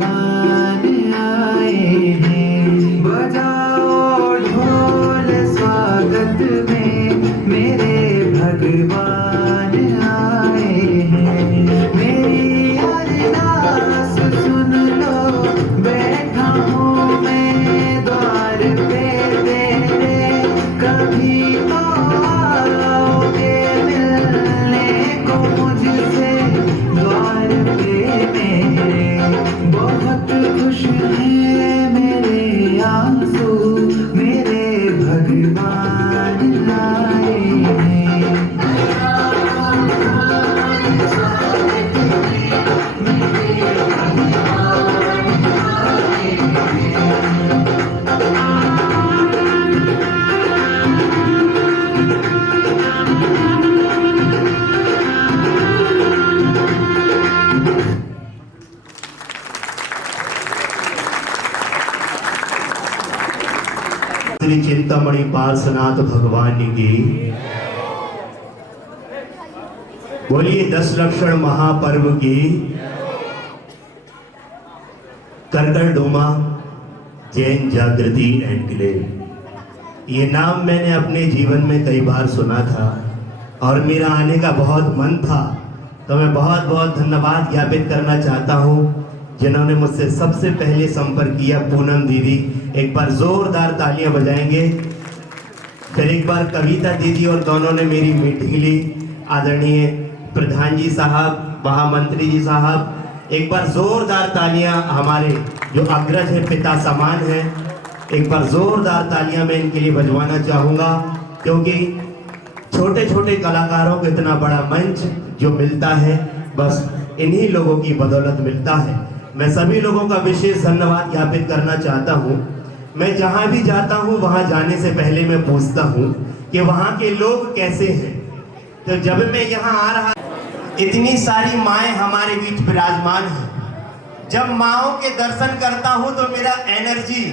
भगवान आए हैं। बजाओ ढोल स्वागत में मेरे भगवान आए हैं। मेरी अरदास सुन लो, बैठा हूँ मैं द्वार पे तेरे, कभी तो आओगे मिलने को मुझसे द्वार पे मेरे। बहुत खुश हैं मेरे आंसू, मेरे भगवान लाए हैं। श्री चिंतामणि पार्श्वनाथ भगवान की बोलिए। 10 लक्षण महापर्व की करकर डोमा जैन जागृति एनक्लेव। ये नाम मैंने अपने जीवन में कई बार सुना था और मेरा आने का बहुत मन था। तो मैं बहुत बहुत धन्यवाद ज्ञापित करना चाहता हूँ जिन्होंने मुझसे सबसे पहले संपर्क किया। पूनम दीदी, एक बार जोरदार तालियां बजाएंगे। फिर एक बार कविता दीदी, और दोनों ने मेरी मीटिंग ली। आदरणीय प्रधान जी साहब, महामंत्री जी साहब, एक बार जोरदार तालियां। हमारे जो अग्रज है, पिता समान है, एक बार जोरदार तालियां मैं इनके लिए बजवाना चाहूँगा, क्योंकि छोटे छोटे कलाकारों को इतना बड़ा मंच जो मिलता है बस इन्हीं लोगों की बदौलत मिलता है। मैं सभी लोगों का विशेष धन्यवाद ज्ञापित करना चाहता हूँ। मैं जहाँ भी जाता हूँ वहाँ जाने से पहले मैं पूछता हूँ कि वहाँ के लोग कैसे हैं। तो जब मैं यहाँ आ रहा, इतनी सारी माएँ हमारे बीच विराजमान हैं। जब माँओं के दर्शन करता हूँ तो मेरा एनर्जी,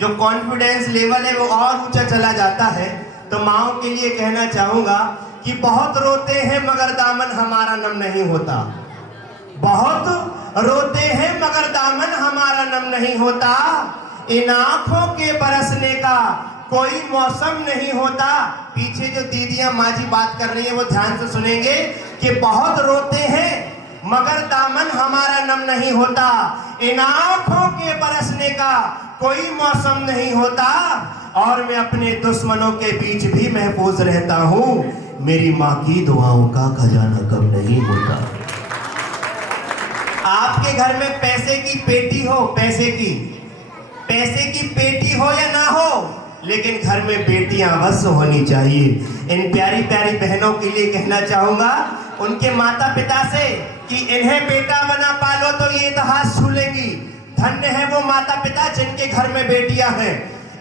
जो कॉन्फिडेंस लेवल है, वो और ऊंचा चला जाता है। तो माँओं के लिए कहना चाहूँगा कि बहुत रोते हैं मगर दामन हमारा नम नहीं होता। बहुत रोते हैं मगर दामन हमारा नम नहीं होता। इन आंखों के बरसने का कोई मौसम नहीं होता। पीछे जो दीदियां माँ जी बात कर रही है वो ध्यान से सुनेंगे कि बहुत रोते हैं मगर दामन हमारा नम नहीं होता। इन आंखों के बरसने का कोई मौसम नहीं होता। और मैं अपने दुश्मनों के बीच भी महफूज रहता हूँ। मेरी माँ की दुआओं का खजाना कम नहीं होता। आपके घर में पैसे की पेटी हो, पैसे की पेटी हो या ना हो, लेकिन घर में बेटियां अवश्य होनी चाहिए। इन प्यारी प्यारी बहनों के लिए कहना चाहूंगा उनके माता पिता से कि इन्हें बेटा बना पालो तो ये इतिहास छू लेंगी। धन्य है वो माता पिता जिनके घर में बेटियां हैं।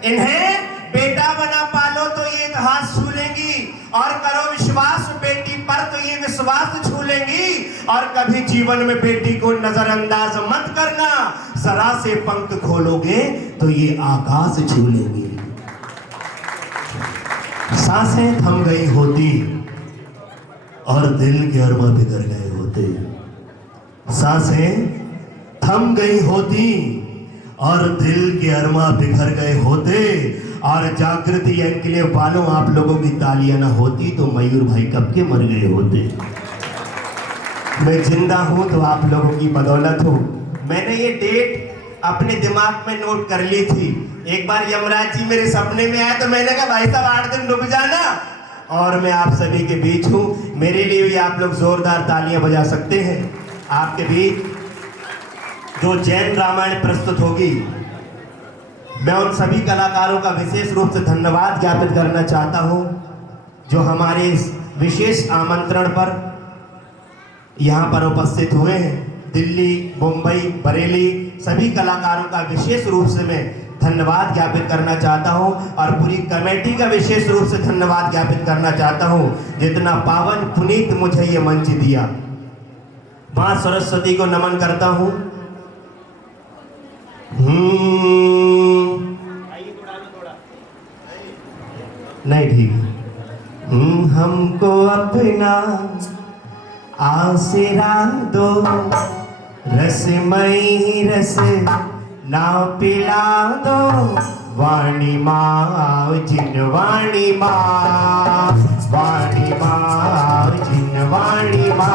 इन्हें बेटा बना पालो तो ये इतिहास छू लेंगी, और करो विश्वास बेटी पर तो ये विश्वास छू लेंगी। और कभी जीवन में बेटी को नजरअंदाज मत करना, जरा से पंख खोलोगे तो ये आकाश छू लेंगी। सांसें थम गई होती और दिल के अरमा बिगड़ गए होते। सांसें थम गई होती और दिल के अरमा बिखर गए होते। और जागृति एनक्लेव वालों, आप लोगों की तालियां ना होती तो मयूर भाई कब के मर गए होते। मैं जिंदा हूं तो आप लोगों की बदौलत हूं। मैंने ये डेट अपने दिमाग में नोट कर ली थी। एक बार यमराज जी मेरे सपने में आए तो मैंने कहा भाई साहब 8 दिन रुक जाना, और मैं आप सभी के बीच हूं। मेरे लिए भी आप लोग जोरदार तालियां बजा सकते हैं। आपके बीच जो जैन रामायण प्रस्तुत होगी, मैं उन सभी कलाकारों का विशेष रूप से धन्यवाद ज्ञापित करना चाहता हूं जो हमारे इस विशेष आमंत्रण पर यहाँ पर उपस्थित हुए हैं। दिल्ली, मुंबई, बरेली सभी कलाकारों का विशेष रूप से मैं धन्यवाद ज्ञापित करना चाहता हूं, और पूरी कमेटी का विशेष रूप से धन्यवाद ज्ञापित करना चाहता हूं जितना पावन पुनीत मुझे ये मंच दिया। मां सरस्वती को नमन करता हूं। नहीं ठीक। हमको अपना आसरा दो, रसमयी रस ना पिला दो वाणी माँ जिन वाणी माँ वाणी माँ जिन वाणी माँ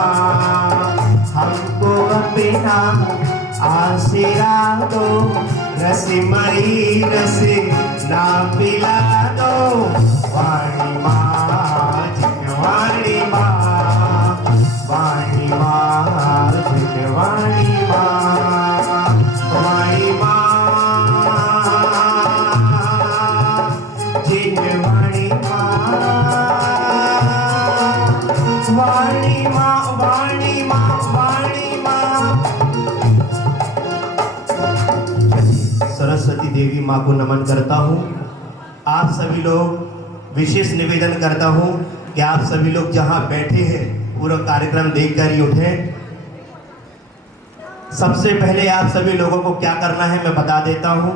हमको अपना आशीरा दो रसमयी रस ना पिला दो वाणी माँ जिन वाणी माँ वाणी माँ जिन वाणी माँ वाणी माँ जिन वाणी माँ वाणी माँ वाणी माँ वाणी माँ। सरस्वती देवी माँ को नमन करता हूँ। आप सभी लोग विशेष निवेदन करता हूँ कि आप सभी लोग जहाँ बैठे हैं पूरा कार्यक्रम देखकर ही उठें। सबसे पहले आप सभी लोगों को क्या करना है मैं बता देता हूँ।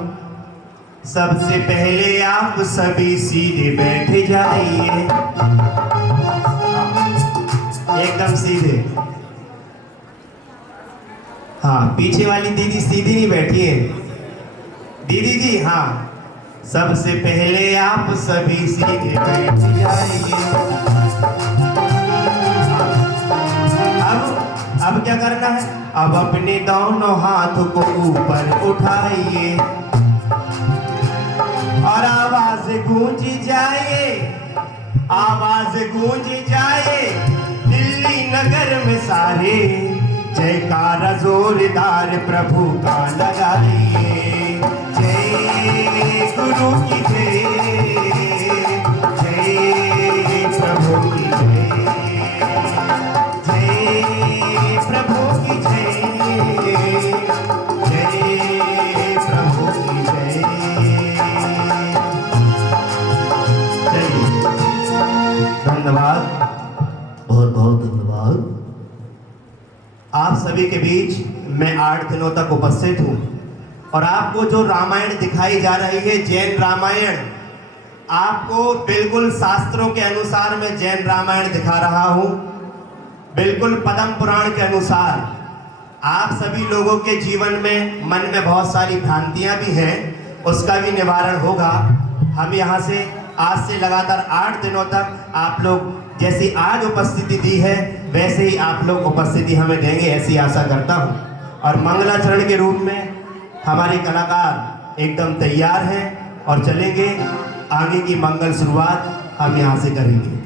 सबसे पहले आप सभी सीधे बैठ जाइए, एकदम सीधे। हाँ, पीछे वाली दीदी सीधी नहीं बैठी है। दीदी जी, हाँ, सबसे पहले आप सभी सीधे बैठ जाइए। अब क्या करना है? अब अपने दोनों हाथ को ऊपर उठाइए और आवाज गूंज जाए, आवाज गूंज जाए दिल्ली नगर में सारे, जयकारा जोरदार प्रभु का लगाइए। जय गुरु की जय, जय प्रभु की जय, जय प्रभु की जय, जय प्रभु की जय। धन्यवाद, बहुत बहुत धन्यवाद। आप सभी के बीच मैं 8 दिनों तक उपस्थित हूँ और आपको जो रामायण दिखाई जा रही है, जैन रामायण, आपको बिल्कुल शास्त्रों के अनुसार मैं जैन रामायण दिखा रहा हूँ, बिल्कुल पद्म पुराण के अनुसार। आप सभी लोगों के जीवन में मन में बहुत सारी भ्रांतियाँ भी हैं, उसका भी निवारण होगा। हम यहाँ से आज से लगातार 8 दिनों तक आप लोग जैसी आज उपस्थिति दी है वैसे ही आप लोग उपस्थिति हमें देंगे, ऐसी आशा करता हूँ। और मंगलाचरण के रूप में हमारे कलाकार एकदम तैयार हैं और चलेंगे। आगे की मंगल शुरुआत हम यहाँ से करेंगे।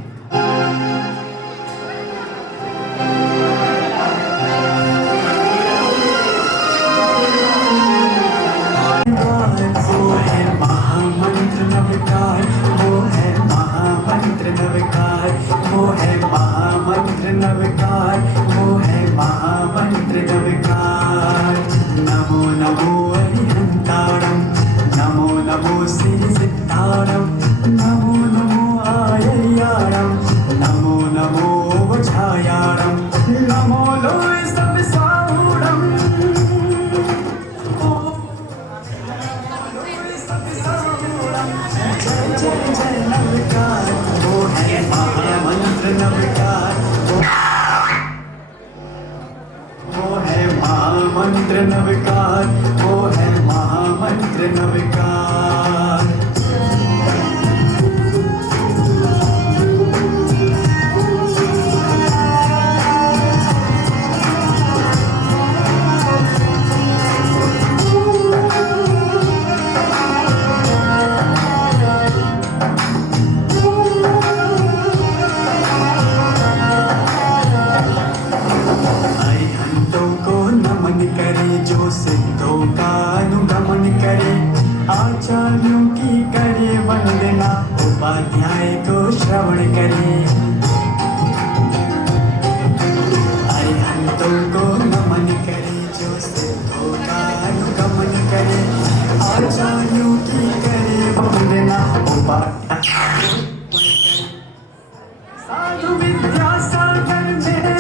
महामंत्र नवकार, वो है महामंत्र नवकार, वो है महामंत्र नवकार, वो है महामंत्र नवकार। नमो नमो अरिहंतारम, नमो नमो श्री सिद्धारम, नमो नमो आयर्यारम, नमो नमो वज्रायारम, नमो लोय सब साहुरम। जय जय नवकार, वो है महामंत्र नवकार, वो है महामंत्र नवकार, वो है महामंत्र नवकार। जो सिद्धों का अनुगमन करे, आचार्यों की करे वंदना, उपाध्याय को श्रवण करे। अरिहंतों को नमन करे, जो सिद्धों का अनुगमन करे, आचार्यों की करे वंदना, उपाध्याय साधु विद्यासागर में,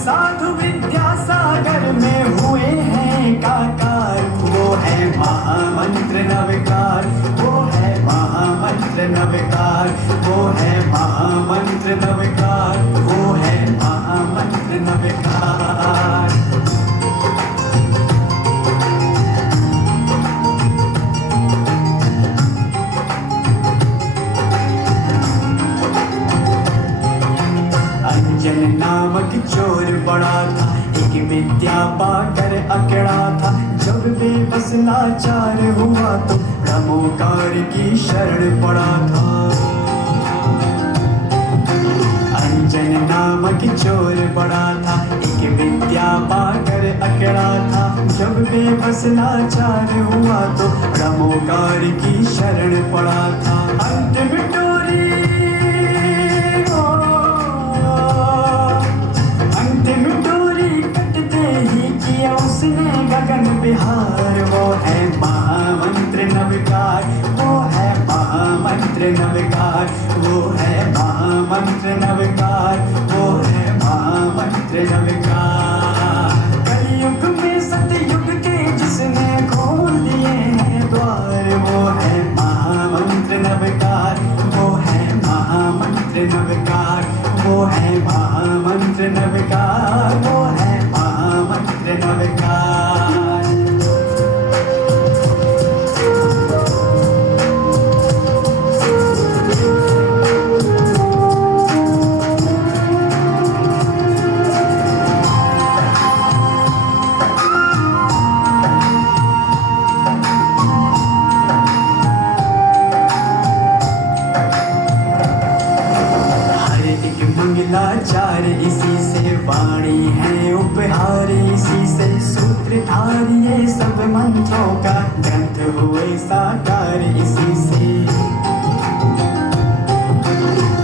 साधु विद्यासागर में हुए हैं काकार। वो है महामंत्र नवकार, वो है महामंत्र नवकार, वो है महामंत्र नवकार, वो है महामंत्र नवकार। पाकर अकड़ा था, जब बेबस लाचार हुआ तो ब्रह्मोकार की शरण पड़ा था। अंजन नामक चोर बड़ा था, एक विद्या पाकर अकड़ा था, जब बेबस लाचार हुआ तो ब्रह्मोकार की शरण पड़ा था। अंतिम डोरी अंतिम डोरी कटते ही किया उसने गगन विहार। वो है महामंत्र नवकार, वो है महामंत्र नवकार, वो है महामंत्र नवकार, वो है महामंत्र नवकार। कलयुग में सतयुग के जिसने खोल दिए हैं द्वार, वो है महामंत्र नवकार, वो है महामंत्र नवकार, वो है महामंत्र नवकार, वो है महामंत्र नवकार। मंगलाचार इसी से, वाणी है उपहार इसी से, सूत्रधार ये सब मंत्रों का ग्रंथ हुए साकार इसी से।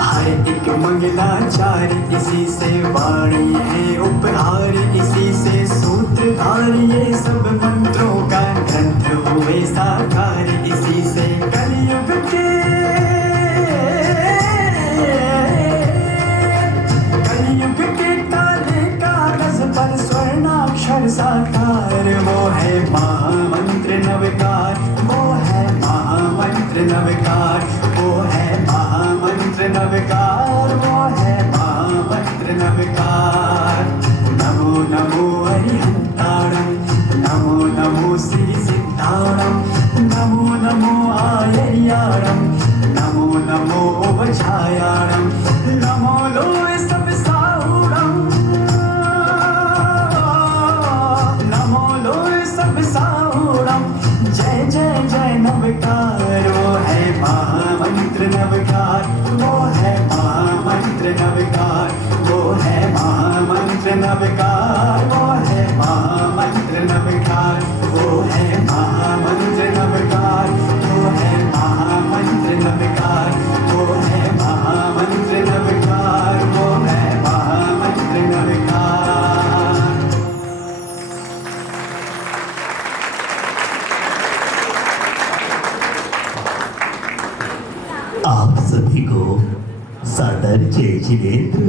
हर एक मंगलाचार इसी से, वाणी है उपहार इसी से, सूत्रधार ये सब मंत्रों का ग्रंथ हुए साकार इसी से। कलयुग के पर स्वर्णाक्षर साकार, वो है महामंत्र नवकार, वो है महामंत्र नवकार, वो है महामंत्र नवकार, वो है महामंत्र नवकार। नमो नमो अरिहंताणं, नमो नमो श्री सिद्धाणं, नमो नमो आयर्याणं, नमो नमो वज्रायाणं, नमो लोय सब साहुणं, सब साहुणं। जय जय जय नवकार, वो है महामंत्र नवकार, वो है महामंत्र नवकार, वो है महामंत्र नवकार, वो है महामंत्र नवकार, वो है महामंत्र नवकार, वो है महामंत्र नवकार, वो है महामंत्र नवकार, वो है महामंत्र नवकार। आप सभी को सादर जय जिनेंद्र।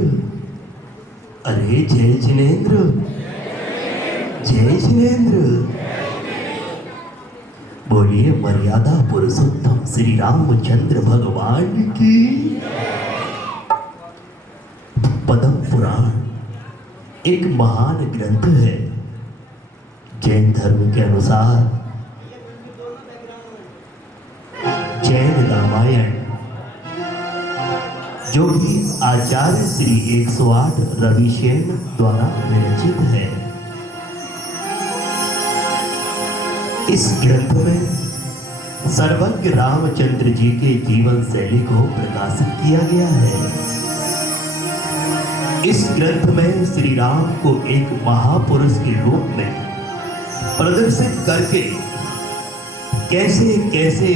अरे जय जिनेंद्र, जय जिनेंद्र। बोलिए मर्यादा पुरुषोत्तम श्री रामचंद्र भगवान की। पद्म पुराण एक महान ग्रंथ है। जैन धर्म के अनुसार जैन रामायण, जो कि आचार्य श्री 108 रविशेन द्वारा विरचित है। इस ग्रंथ में सर्वज्ञ रामचंद्र जी के जीवन शैली को प्रकाशित किया गया है। इस ग्रंथ में श्री राम को एक महापुरुष के रूप में प्रदर्शित करके कैसे कैसे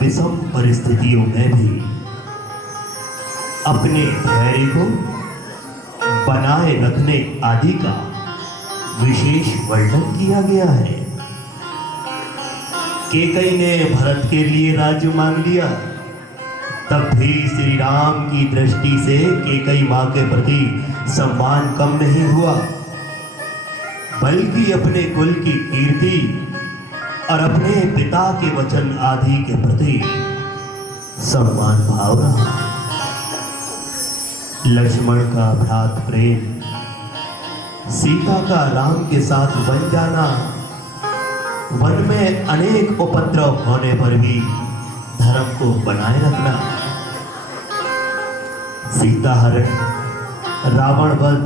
विषम परिस्थितियों में भी अपने धैर्य को बनाए रखने आदि का विशेष वर्णन किया गया है। केकई ने भरत के लिए राज्य मांग लिया, तब भी श्री राम की दृष्टि से केकई मां के प्रति सम्मान कम नहीं हुआ, बल्कि अपने कुल की कीर्ति और अपने पिता के वचन आदि के प्रति सम्मान भाव रहा। लक्ष्मण का भ्रात प्रेम, सीता का राम के साथ बन जाना, वन में अनेक उपद्रव होने पर भी धर्म को बनाए रखना, सीता हरण, रावण वध,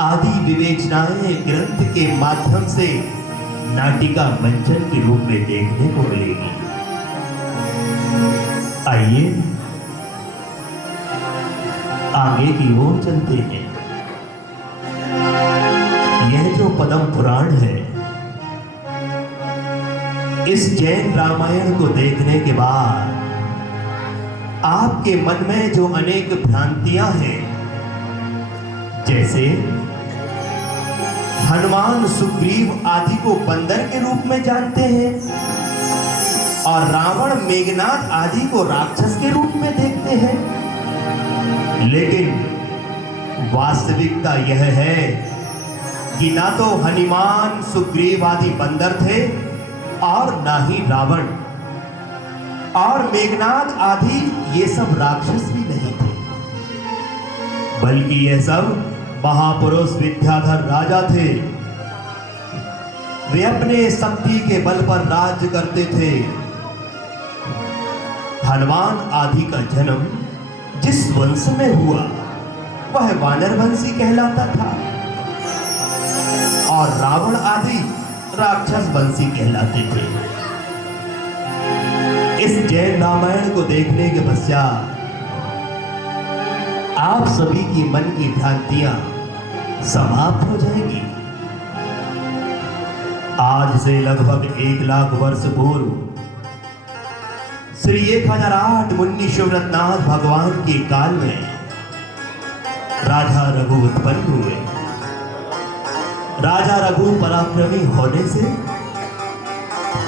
आदि विवेचनाएं ग्रंथ के माध्यम से नाटिका मंचन के रूप में देखने को मिलेगी। आइए आगे की ओर चलते हैं। यह जो पद्म पुराण है, इस जैन रामायण को देखने के बाद आपके मन में जो अनेक भ्रांतियां हैं, जैसे हनुमान सुग्रीव आदि को बंदर के रूप में जानते हैं और रावण मेघनाद आदि को राक्षस के रूप में देखते हैं, लेकिन वास्तविकता यह है कि ना तो हनुमान सुग्रीव आदि बंदर थे और ना ही रावण और मेघनाद आदि ये सब राक्षस भी नहीं थे, बल्कि ये सब महापुरुष विद्याधर राजा थे। वे अपने शक्ति के बल पर राज्य करते थे। हनुमान आदि का जन्म जिस वंश में हुआ वह वानर वंशी कहलाता था और रावण आदि राक्षस वंशी कहलाते थे। इस जैन रामायण को देखने के पश्चात आप सभी की मन की भ्रांतियां समाप्त हो जाएंगी। आज से लगभग 1 लाख वर्ष पूर्व श्री 1008 मुन्नी शिवरतनाथ भगवान के काल में राजा रघु उत्पन्न हुए। राजा रघु पराक्रमी होने से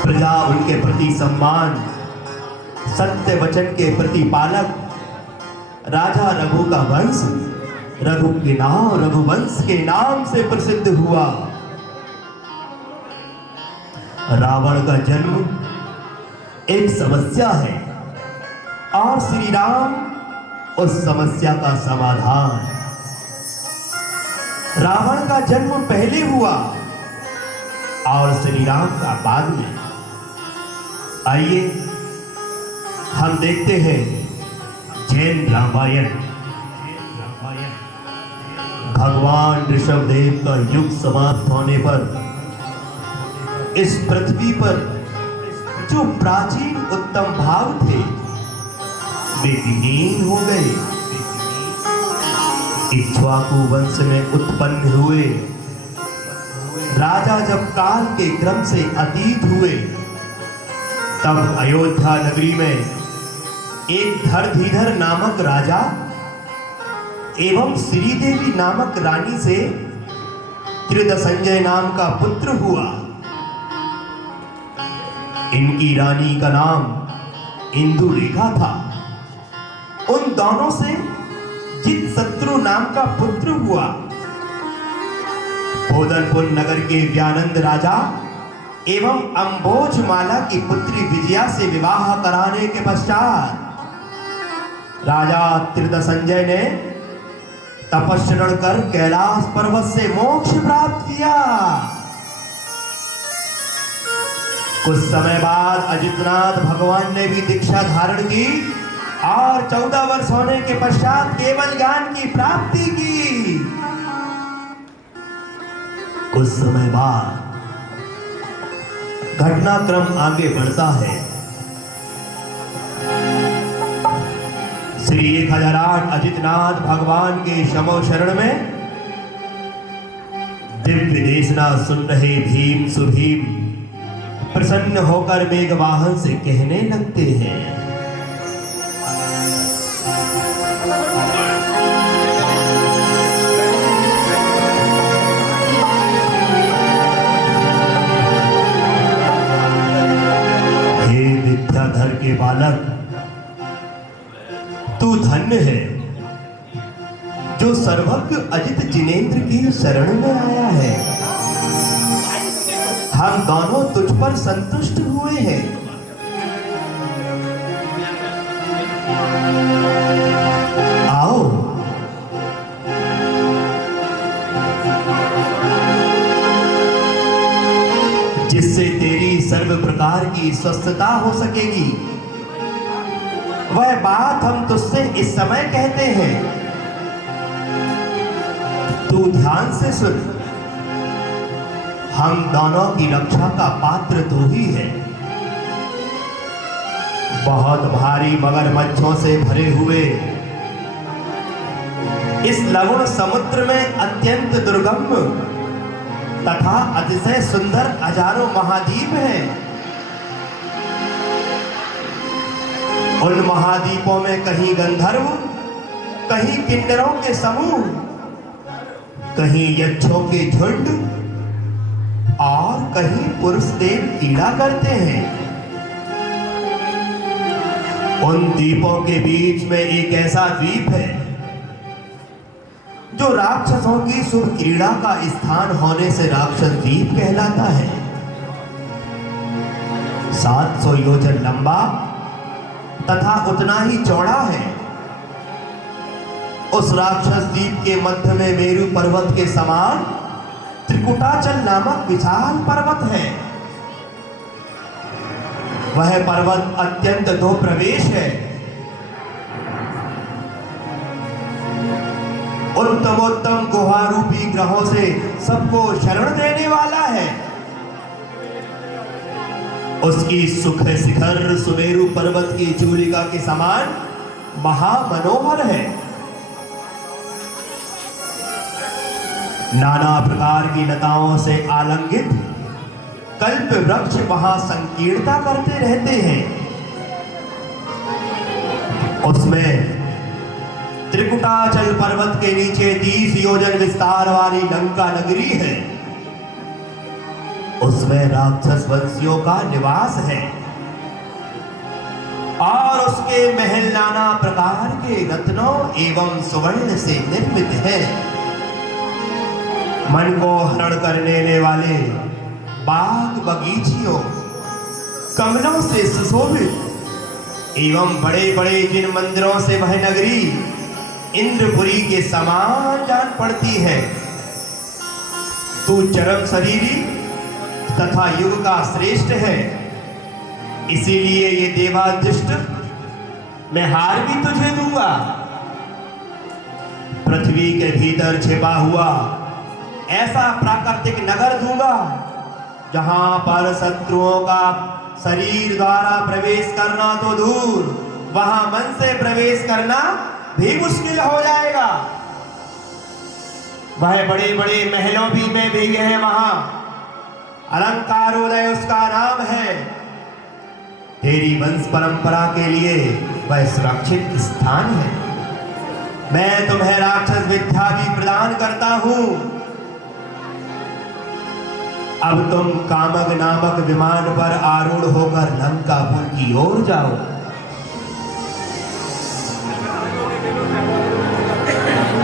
प्रजा उनके प्रति सम्मान, सत्य वचन के प्रतिपालक राजा रघु का वंश रघुवंश के नाम से प्रसिद्ध हुआ। रावण का जन्म एक समस्या है और श्री राम उस समस्या का समाधान। रावण का जन्म पहले हुआ और श्री राम का बाद में। आइए हम देखते हैं जैन रामायण। भगवान ऋषभदेव का युग समाप्त होने पर इस पृथ्वी पर जो प्राचीन उत्तम भाव थे वे विलीन हो गए। इक्ष्वाकु वंश में उत्पन्न हुए राजा जब काल के क्रम से अतीत हुए, तब अयोध्या नगरी में एक धरधीधर नामक राजा एवं श्रीदेवी नामक रानी से त्रिदसंजय नाम का पुत्र हुआ। इनकी रानी का नाम इंदुलेखा था। उन दोनों से जितशत्रु नाम का पुत्र हुआ। बोधनपुर नगर के व्यानंद राजा एवं अंबोजमाला की पुत्री विजया से विवाह कराने के पश्चात राजा त्रिदसंजय ने तपस्या कर कैलाश पर्वत से मोक्ष प्राप्त किया। कुछ समय बाद अजितनाथ भगवान ने भी दीक्षा धारण की और 14 वर्ष होने के पश्चात केवल ज्ञान की प्राप्ति की। कुछ समय बाद घटनाक्रम आगे बढ़ता है। श्री 1008 अजितनाथ भगवान के शमो शरण में दिव्य देशना सुन रहे भीम सुभीम प्रसन्न होकर मेघवाहन से कहने लगते हैं, हे विद्याधर के बालक, तू धन्य है जो सर्वज्ञ अजित जिनेंद्र की शरण में आया है। हम दोनों तुझ पर संतुष्ट हुए हैं। आओ जिससे तेरी सर्व प्रकार की स्वस्थता हो सकेगी, वह बात हम तुझसे इस समय कहते हैं। तू ध्यान से सुन, हम दोनों की रक्षा का पात्र तू ही है। बहुत भारी मगरमच्छों से भरे हुए इस लवण समुद्र में अत्यंत दुर्गम तथा अतिशय सुंदर हजारों महाद्वीप हैं। उन महाद्वीपों में कहीं गंधर्व, कहीं किन्नरों के समूह, कहीं यक्षों के झुंड और कहीं पुरुष देव क्रीड़ा करते हैं। उन द्वीपों के बीच में एक ऐसा द्वीप है जो राक्षसों की शुभ क्रीड़ा का स्थान होने से राक्षस द्वीप कहलाता है। 700 योजन लंबा तथा उतना ही चौड़ा है। उस राक्षस द्वीप के मध्य में मेरु पर्वत के समान त्रिकुटाचल नामक विशाल पर्वत है। वह पर्वत अत्यंत दो प्रवेश है। उत्तमोत्तम गुहारूपी ग्रहों से सबको शरण देने वाला है। उसकी सुख शिखर सुमेरु पर्वत की चूलिका के समान महामनोहर है। नाना प्रकार की लताओं से आलंगित कल्प वृक्ष वहां संकीर्णता करते रहते हैं। उसमें त्रिकुटाचल पर्वत के नीचे 30 योजन विस्तार वाली लंका नगरी है। उसमें राक्षस वंशियों का निवास है और उसके महल नाना प्रकार के रत्नों एवं सुवर्ण से निर्मित है। मन को हरण कर लेने वाले बाग बगीचियों, कमलों से सुशोभित एवं बड़े बड़े जिन मंदिरों से वह नगरी इंद्रपुरी के समान जान पड़ती है। तू चरम शरीरी तथा युग का श्रेष्ठ है, इसीलिए ये देवादिष्ट मैं हार भी तुझे दूंगा। पृथ्वी के भीतर छिपा हुआ ऐसा प्राकृतिक नगर दूंगा जहां पर शत्रुओं का शरीर द्वारा प्रवेश करना तो दूर, वहां मन से प्रवेश करना भी मुश्किल हो जाएगा। वह बड़े बड़े महलों भी में भी है, वहां अलंकारोदय उसका नाम है। तेरी वंश परंपरा के लिए वह सुरक्षित स्थान है। मैं तुम्हें राक्षस विद्या भी प्रदान करता हूं। अब तुम कामग नामक विमान पर आरूढ़ होकर लंकापुर की ओर जाओ।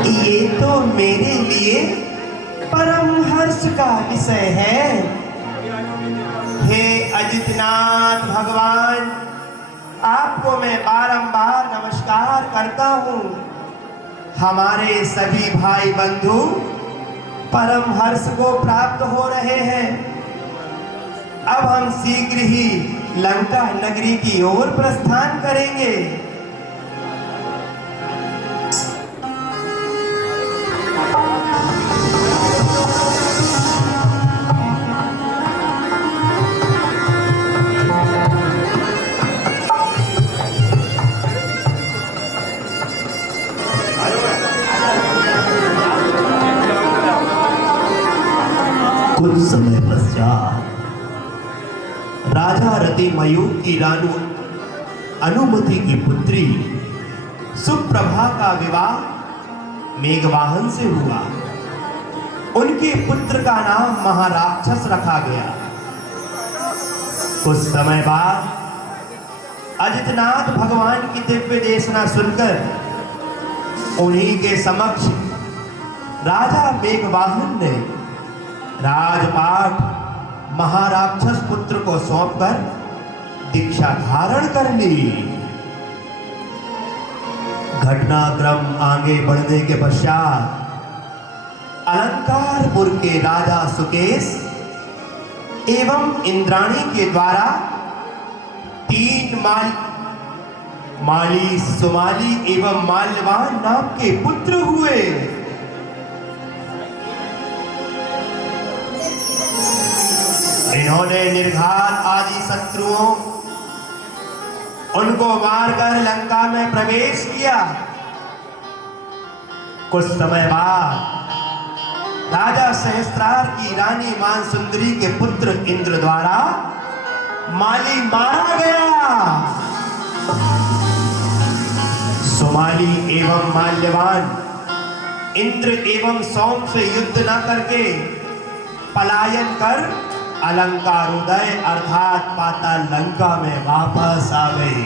ये तो मेरे लिए परम हर्ष का विषय है। हे अजितनाथ भगवान, आपको मैं बारंबार नमस्कार करता हूँ। हमारे सभी भाई बंधु परम हर्ष को प्राप्त हो रहे हैं। अब हम शीघ्र ही लंका नगरी की ओर प्रस्थान करेंगे। कुछ समय पश्चात राजा रति मयूर की रानी अनुमति की पुत्री सुप्रभा का विवाह मेघवाहन से हुआ। उनके पुत्र का नाम महाराक्षस रखा गया। कुछ समय बाद अजितनाथ भगवान की दिव्य देशना सुनकर उन्हीं के समक्ष राजा मेघवाहन ने राजपाट महाराक्षस पुत्र को सौंपकर दीक्षा धारण कर ली। घटनाक्रम आगे बढ़ने के पश्चात अलंकारपुर के राजा सुकेश एवं इंद्राणी के द्वारा 3 माली, सुमाली एवं माल्यवान नाम के पुत्र हुए। इन्होंने निर्घात आदि शत्रुओं उनको मारकर लंका में प्रवेश किया। कुछ समय बाद राजा सहस्त्रार की रानी मानसुंदरी के पुत्र इंद्र द्वारा माली मारा गया। सुमाली एवं माल्यवान इंद्र एवं सोम से युद्ध न करके पलायन कर अलंकार उदय अर्थात पाताल लंका में वापस आ गए।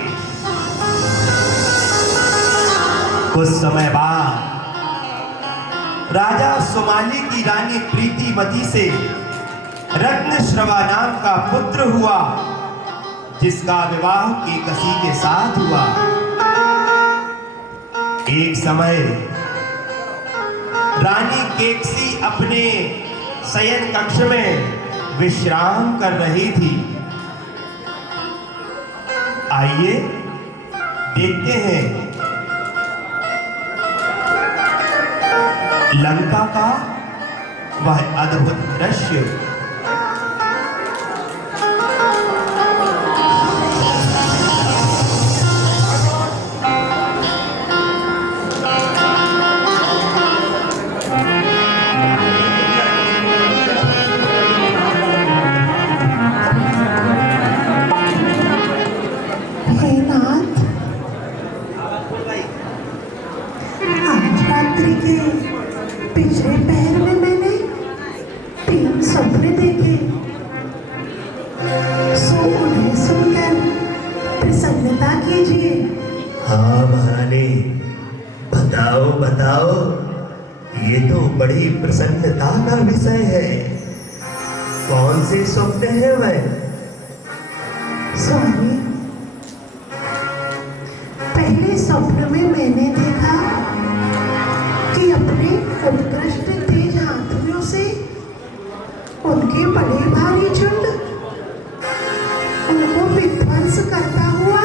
कुछ समय बाद राजा सुमाली की रानी प्रीतिमती से रत्नश्रवा नाम का पुत्र हुआ, जिसका विवाह केकसी के साथ हुआ। एक समय रानी केकसी अपने शयन कक्ष में विश्राम कर रही थी। आइए देखते हैं लंका का वह अद्भुत दृश्य। पिछले पैर में मैंने 3 सपने देखे, सो उन्हें सुनकर प्रसन्नता कीजिए। हाँ महारानी, बताओ बताओ, ये तो बड़ी प्रसन्नता का विषय है। कौन से सपने हैं वह? स्वामी, पहले स्वप्न में मैंने देखा कि अपने उत्कृष्ट तेज हाथियों से उनके बड़े भारी झुंड उनको विध्वंस करता हुआ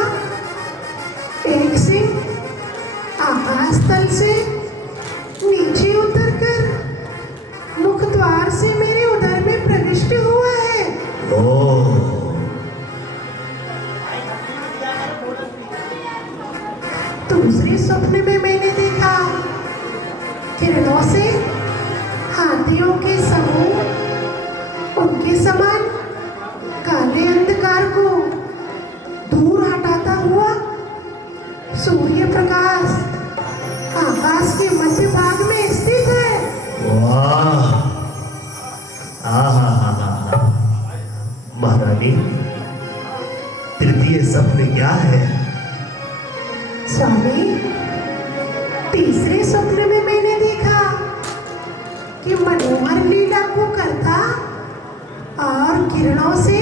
एक सिंह आकाश तल से नीचे उतरकर मुख द्वार से मेरे उदर में प्रविष्ट हुआ है। दूसरे स्वप्न में मैंने देखा किरणों से हाथियों के समूह उनके समान काले अंधकार को दूर हटाता हुआ सूर्य प्रकाश आकाश के मध्य भाग में स्थित है। वाह! महारानी, तृतीय स्वप्न क्या है? स्वामी, तीसरे स्वप्न में मैंने देखा कि मनोहर लीला को करता और किरणों से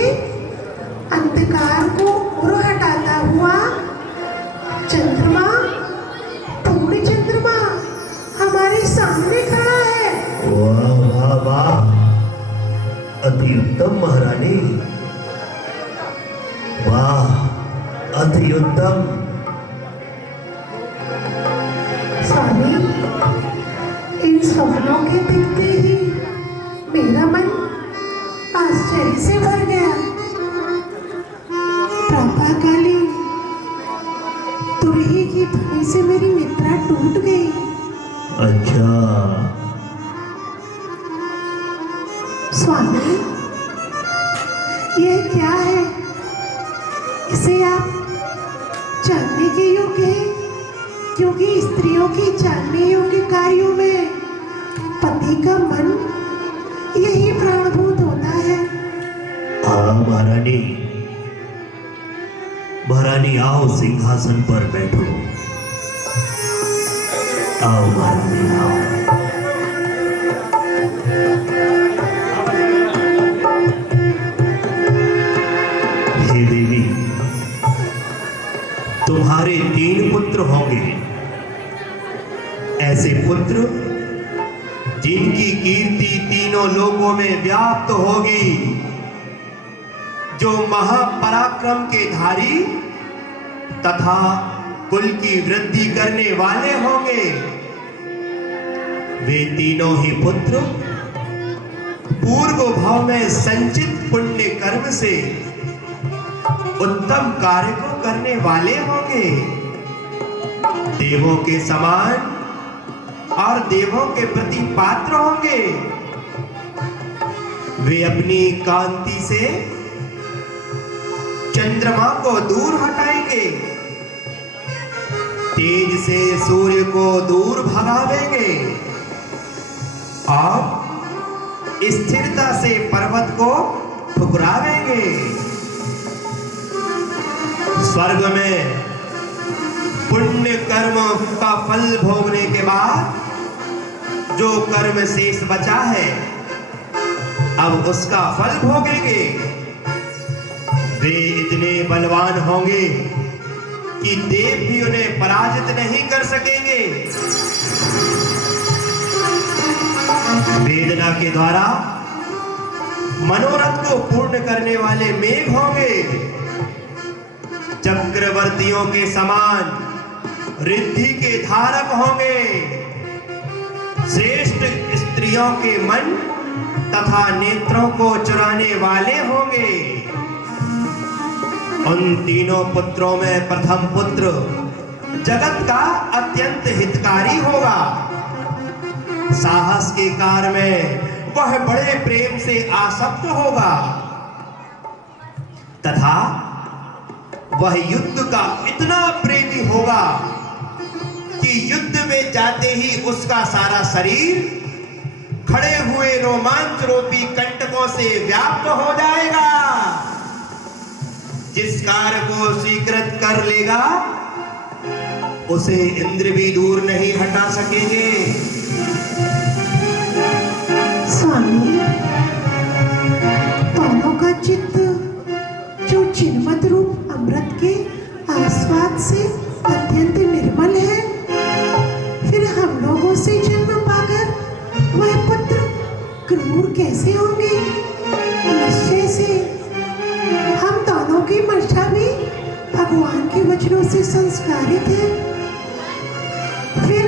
अंधकार को उड़ हटाता हुआ चंद्रमा, पूर्ण चंद्रमा हमारे सामने खड़ा है। वाह वाह वाह, अति उत्तम महारानी, वाह अति उत्तम। स्वामी, इन स्वप्नों के दिखते ही मेरा मन आश्चर्य से भर गया। प्रातःकाली तुरही की ध्वनि से मेरी निद्रा टूट गई। अच्छा स्वामी, यह क्या है? इसे आप जानने के योग्य है, क्योंकि स्त्रियों के जानने योग्य कार्यों में पति का मन यही प्राणभूत होता है। हाँ महारानी, महारानी आओ सिंहासन पर बैठो। आओ महारानी आओ। हे देवी, तुम्हारे 3 पुत्र होंगे, ऐसे पुत्र जिनकी कीर्ति तीनों लोकों में व्याप्त होगी, जो महापराक्रम के धारी तथा कुल की वृद्धि करने वाले होंगे। वे तीनों ही पुत्र पूर्व भाव में संचित पुण्य गुण से उत्तम कार्य को करने वाले होंगे। देवों के समान और देवों के प्रति पात्र होंगे। वे अपनी कांति से चंद्रमा को दूर हटाएंगे, तेज से सूर्य को दूर भगावेंगे और स्थिरता से पर्वत को ठुकरावेंगे। स्वर्ग में पुण्य कर्म का फल भोगने के बाद जो कर्म शेष बचा है, अब उसका फल भोगेंगे। वे इतने बलवान होंगे कि देव भी उन्हें पराजित नहीं कर सकेंगे। वेदना के द्वारा मनोरथ को पूर्ण करने वाले मेघ होंगे। चक्रवर्तियों के समान रिद्धि के धारक होंगे। श्रेष्ठ स्त्रियों के मन तथा नेत्रों को चुराने वाले होंगे। उन तीनों पुत्रों में प्रथम पुत्र जगत का अत्यंत हितकारी होगा। साहस के कार्य में वह बड़े प्रेम से आसक्त होगा तथा वह युद्ध का इतना प्रेमी होगा कि युद्ध में जाते ही उसका सारा शरीर खड़े हुए रोमांच रूपी कंटकों से व्याप्त हो जाएगा। जिस कार्य को स्वीकृत कर लेगा उसे इंद्र भी दूर नहीं हटा सकेंगे। स्वामी, दोनों का चित्त जो चिन्मत रूप अमृत के आस्वाद से अत्यंत निर्मल है, फिर हम लोगों से जन्म पाकर वह पुत्र क्रूर कैसे होंगे? निश्चय से हम दोनों की मर्जा भी भगवान के वचनों से संस्कारित है। फिर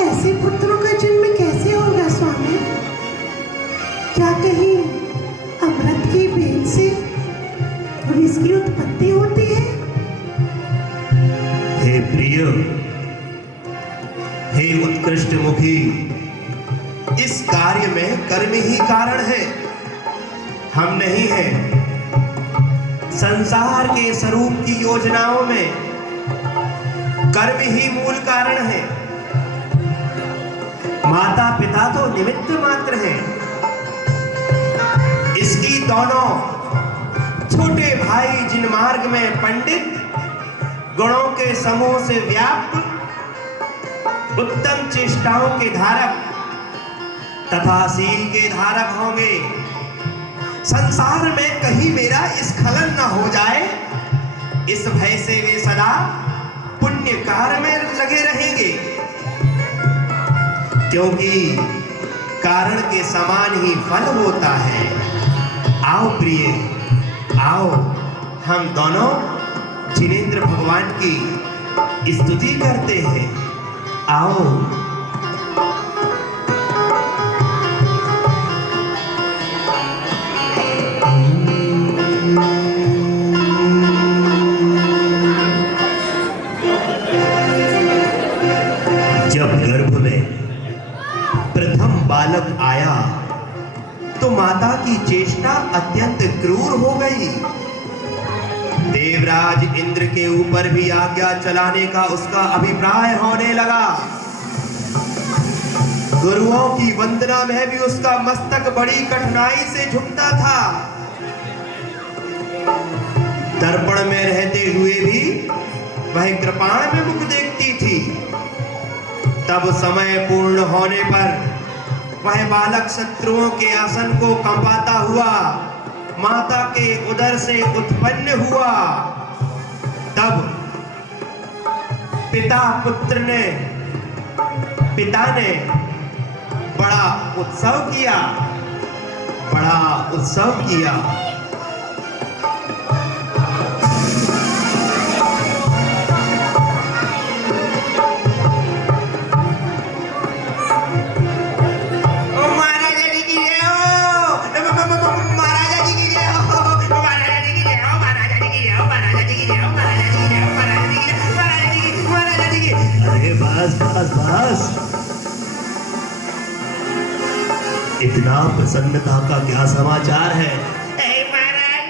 ऐसे पुत्रों का जन्म कैसे होगा स्वामी? क्या कहीं अमृत की बेल से इसकी उत्पत्ति होती है? हे प्रिय, हे उत्कृष्ट मुखी, इस कार्य में कर्म ही कारण है, हम नहीं हैं। संसार के स्वरूप की योजनाओं में कर्म ही मूल कारण है। माता पिता तो निमित्त मात्र हैं। इसकी दोनों छोटे भाई जिन मार्ग में पंडित गुणों के समूह से व्याप्त उत्तम चेष्टाओं के धारक तथा शील के धारक होंगे। संसार में कहीं मेरा स्खलन न हो जाए, इस भय से वे सदा पुण्य कार्य में लगे रहेंगे, क्योंकि कारण के समान ही फल होता है। आओ प्रिय, आओ हम दोनों जिनेंद्र भगवान की स्तुति करते हैं। आओ। जब गर्भ में प्रथम बालक आया तो माता की चेष्टा अत्यंत क्रूर हो गई। देवराज इंद्र के ऊपर भी आज्ञा चलाने का उसका अभिप्राय होने लगा। गुरुओं की वंदना में भी उसका मस्तक बड़ी कठिनाई से झुकता था। दर्पण में रहते हुए भी वह कृपाण में मुख देखती थी। तब समय पूर्ण होने पर वह बालक शत्रुओं के आसन को कंपाता हुआ माता के उदर से उत्पन्न हुआ। तब पिता ने बड़ा उत्सव किया। बस इतना प्रसन्नता का क्या समाचार है? महाराज,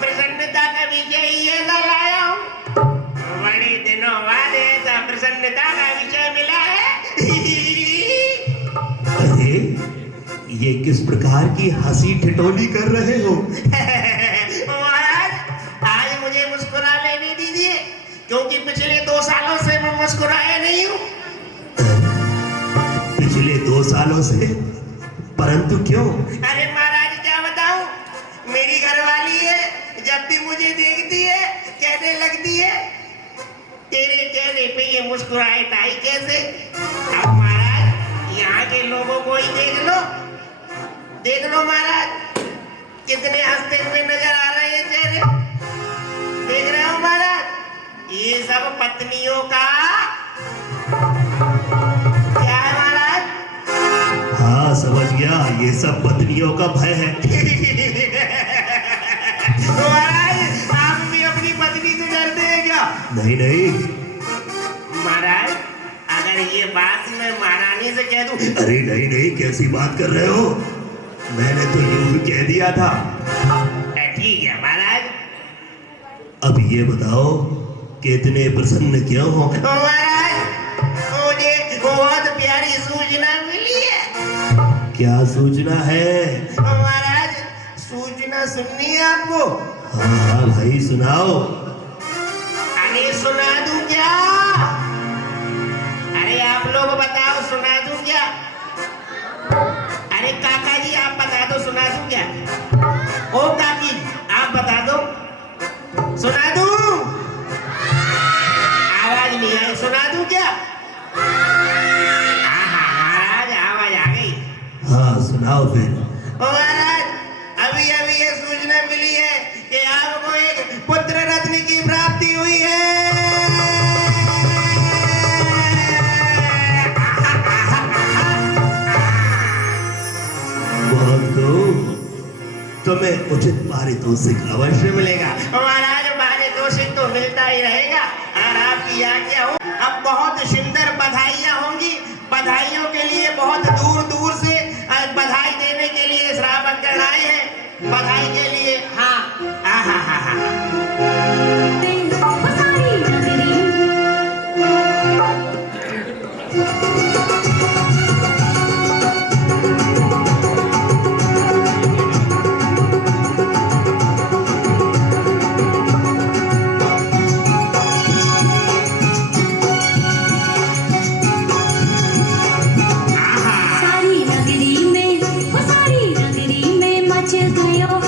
प्रसन्नता का विजय ये लाया हूँ। बड़े दिनों बाद ऐसा प्रसन्नता का विजय मिला है। अरे ये किस प्रकार की हंसी ठिठोली कर रहे हो? महाराज, आज मुझे मुस्कुरा लेने दीजिए, क्योंकि पिछले 2 सालों से मैं मुस्कुराया नहीं हूँ। पिछले 2 सालों से? परंतु क्यों? अरे महाराज, क्या बताऊं, मेरी घरवाली है, जब भी मुझे देखती है कहने लगती है, तेरे चेहरे पे ये मुस्कुराहट आई कैसे? अब महाराज, यहाँ के लोगों को ही देख लो महाराज, कितने हंसते हुए नजर आ रहे हैं चेहरे। देख रहे हो महाराज, ये सब पत्नियों का क्या है महाराज? हाँ समझ गया, ये सब पत्नियों का भय है। तो महाराज, आप भी अपनी पत्नी से डरते हैं क्या? नहीं नहीं। महाराज, अगर ये बात मैं महारानी से कह दूं? अरे नहीं नहीं, कैसी बात कर रहे हो? मैंने तो यूं ही कह दिया था। ठीक है महाराज। अब ये बताओ कि इतने प्रसन्न क्यों हो? तो महाराज, मुझे बहुत प्यारी सूचना मिली है। क्या सूचना है? तो महाराज, सूचना सुननी है आपको? हाँ हाँ भाई सुनाओ। अरे सुना दूं क्या? अरे आप लोग बताओ, सुना दूं क्या? अरे काका जी, आप बता दो, सुना दूं क्या? ओ काकी, आप बता दो, सुना दूं? आवाज नहीं आई, सुना दूं क्या? महाराज, आवाज आ गई। हाँ सुनाओ फिर। ओ महाराज, अभी अभी ये सूचना मिली है कि आपको एक पुत्र रत्न की प्राप्ति हुई है। तुम्हें उचित पारितोषिक अवश्य मिलेगा। महाराज, पारितोषिक तो मिलता ही रहेगा, और आपकी आज्ञा हो। अब बहुत सुंदर बधाइयाँ होंगी। बधाइयों के लिए बहुत दूर दूर से बधाई देने के लिए श्रावणगण आए हैं। बधाई के लिए, हाँ हाँ हाँ हाँ हाँ। सारी नगरी में मच गयो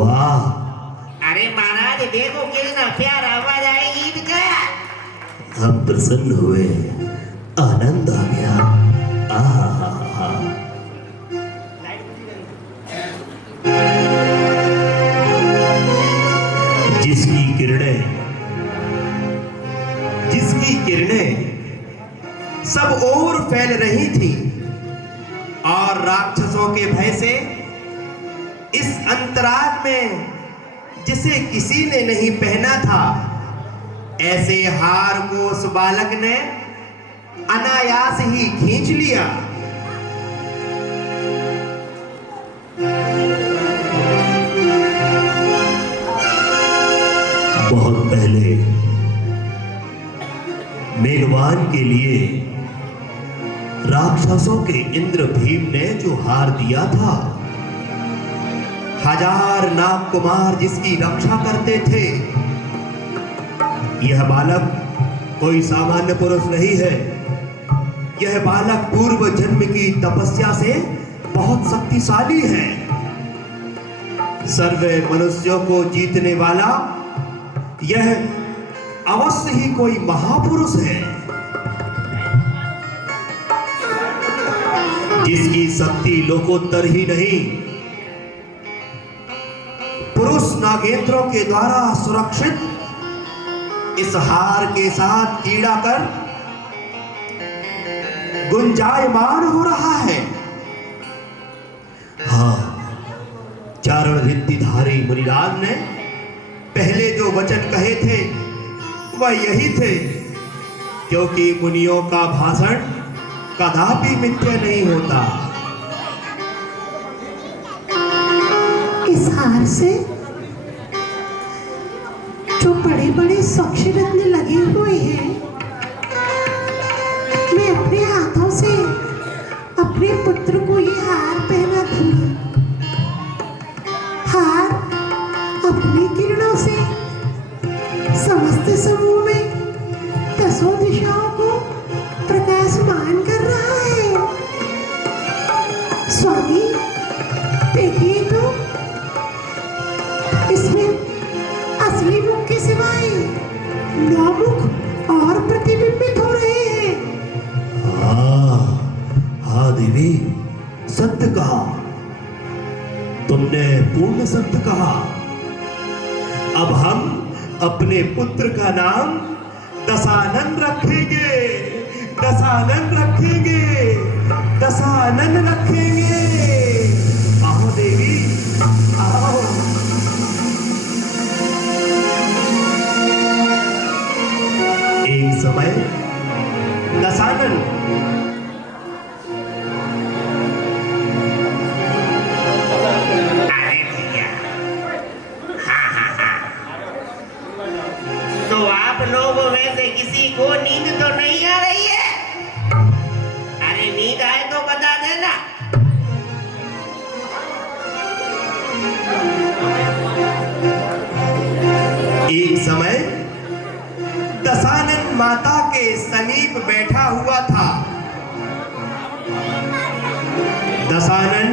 वाह, अरे महाराज देखो कितना प्यारा आवाज है ईद का। हम प्रसन्न हुए, आनंद आ गया। आहा, जिसकी किरणें सब ओर फैल रही थी और राक्षसों के भय से इस अंतराल में जिसे किसी ने नहीं पहना था, ऐसे हार को उस बालक ने अनायास ही खींच लिया। बहुत पहले मेघवान के लिए राक्षसों के इंद्र भीम ने जो हार दिया था, 1000 नाग कुमार जिसकी रक्षा करते थे, यह बालक कोई सामान्य पुरुष नहीं है। यह बालक पूर्व जन्म की तपस्या से बहुत शक्तिशाली है। सर्व मनुष्यों को जीतने वाला यह अवश्य ही कोई महापुरुष है, जिसकी शक्ति लोकोत्तर ही नहीं, पुरुष नागेंद्रों के द्वारा सुरक्षित इस हार के साथ क्रीड़ा कर गुंजायमान हो रहा है। हाँ, चारण रिद्धिधारी मुनिराज ने पहले जो वचन कहे थे वह यही थे, क्योंकि मुनियों का भाषण कदापि मिथ्या नहीं होता। इस हार से जो बड़े बड़े साक्षी रत्न लगे हुए हैं, मैं अपने हाथों से अपने पुत्र को ये हार पहना दूंगी। हार अपनी किरणों से समस्त समूह में 10 दिशाओं को प्रकाशमान कर रहा है। स्वामी देखिए तो, इसमें असली मुख के सिवाय 9 मुख और प्रतिबिंबित हो रहे हैं। हाँ देवी, सत्य कहा तुमने, पूर्ण सत्य कहा। अब हम अपने पुत्र का नाम दशानन रखेंगे, दशानन रखेंगे, दशानन रखेंगे। आओ देवी, आओ। एक समय दशानन लोगों में से किसी को नींद तो नहीं आ रही है? अरे नींद आए तो बता देना। एक समय दशानन माता के समीप बैठा हुआ था। दशानन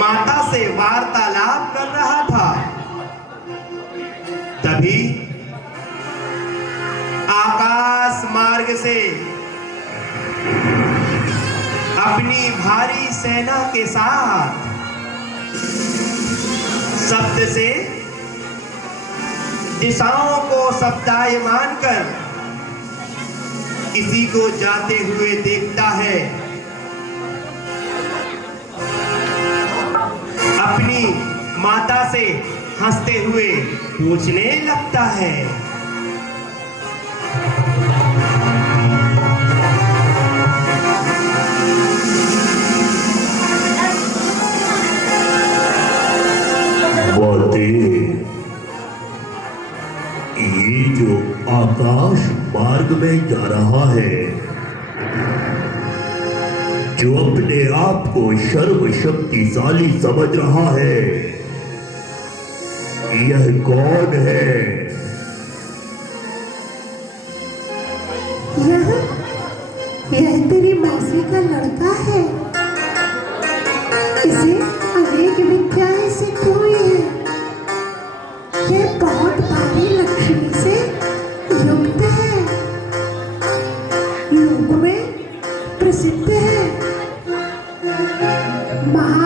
माता से वार्तालाप कर रहा था। तभी आकाश मार्ग से अपनी भारी सेना के साथ शब्द से दिशाओं को शब्दायमान कर किसी को जाते हुए देखता है। अपनी माता से हंसते हुए पूछने लगता है, ये जो आकाश मार्ग में जा रहा है, जो अपने आप को सर्वशक्तिशाली समझ रहा है, यह कौन है? यह तेरी मौसी का लड़का है। इसे अनेक विद्याएं सिद्ध हुई है।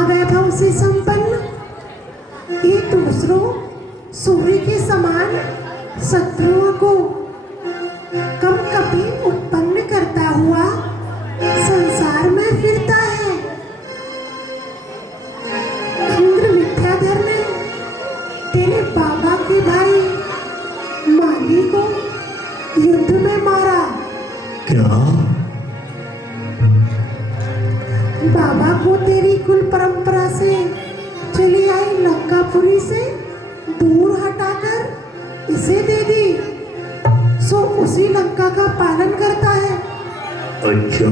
महावैभव से संपन्न, एक दूसरों सूर्य के समान शत्रुओं को कम कभी उत्पन्न करता हुआ संसार में फिरता है। इंद्र विद्याधर ने तेरे बाबा के भाई माली को युद्ध में मारा। क्या? बाबा को तेरी कुल परंपरा से चली आई लंकापुरी से दूर हटाकर इसे दे दी, सो उसी लंका का पालन करता है। अच्छा,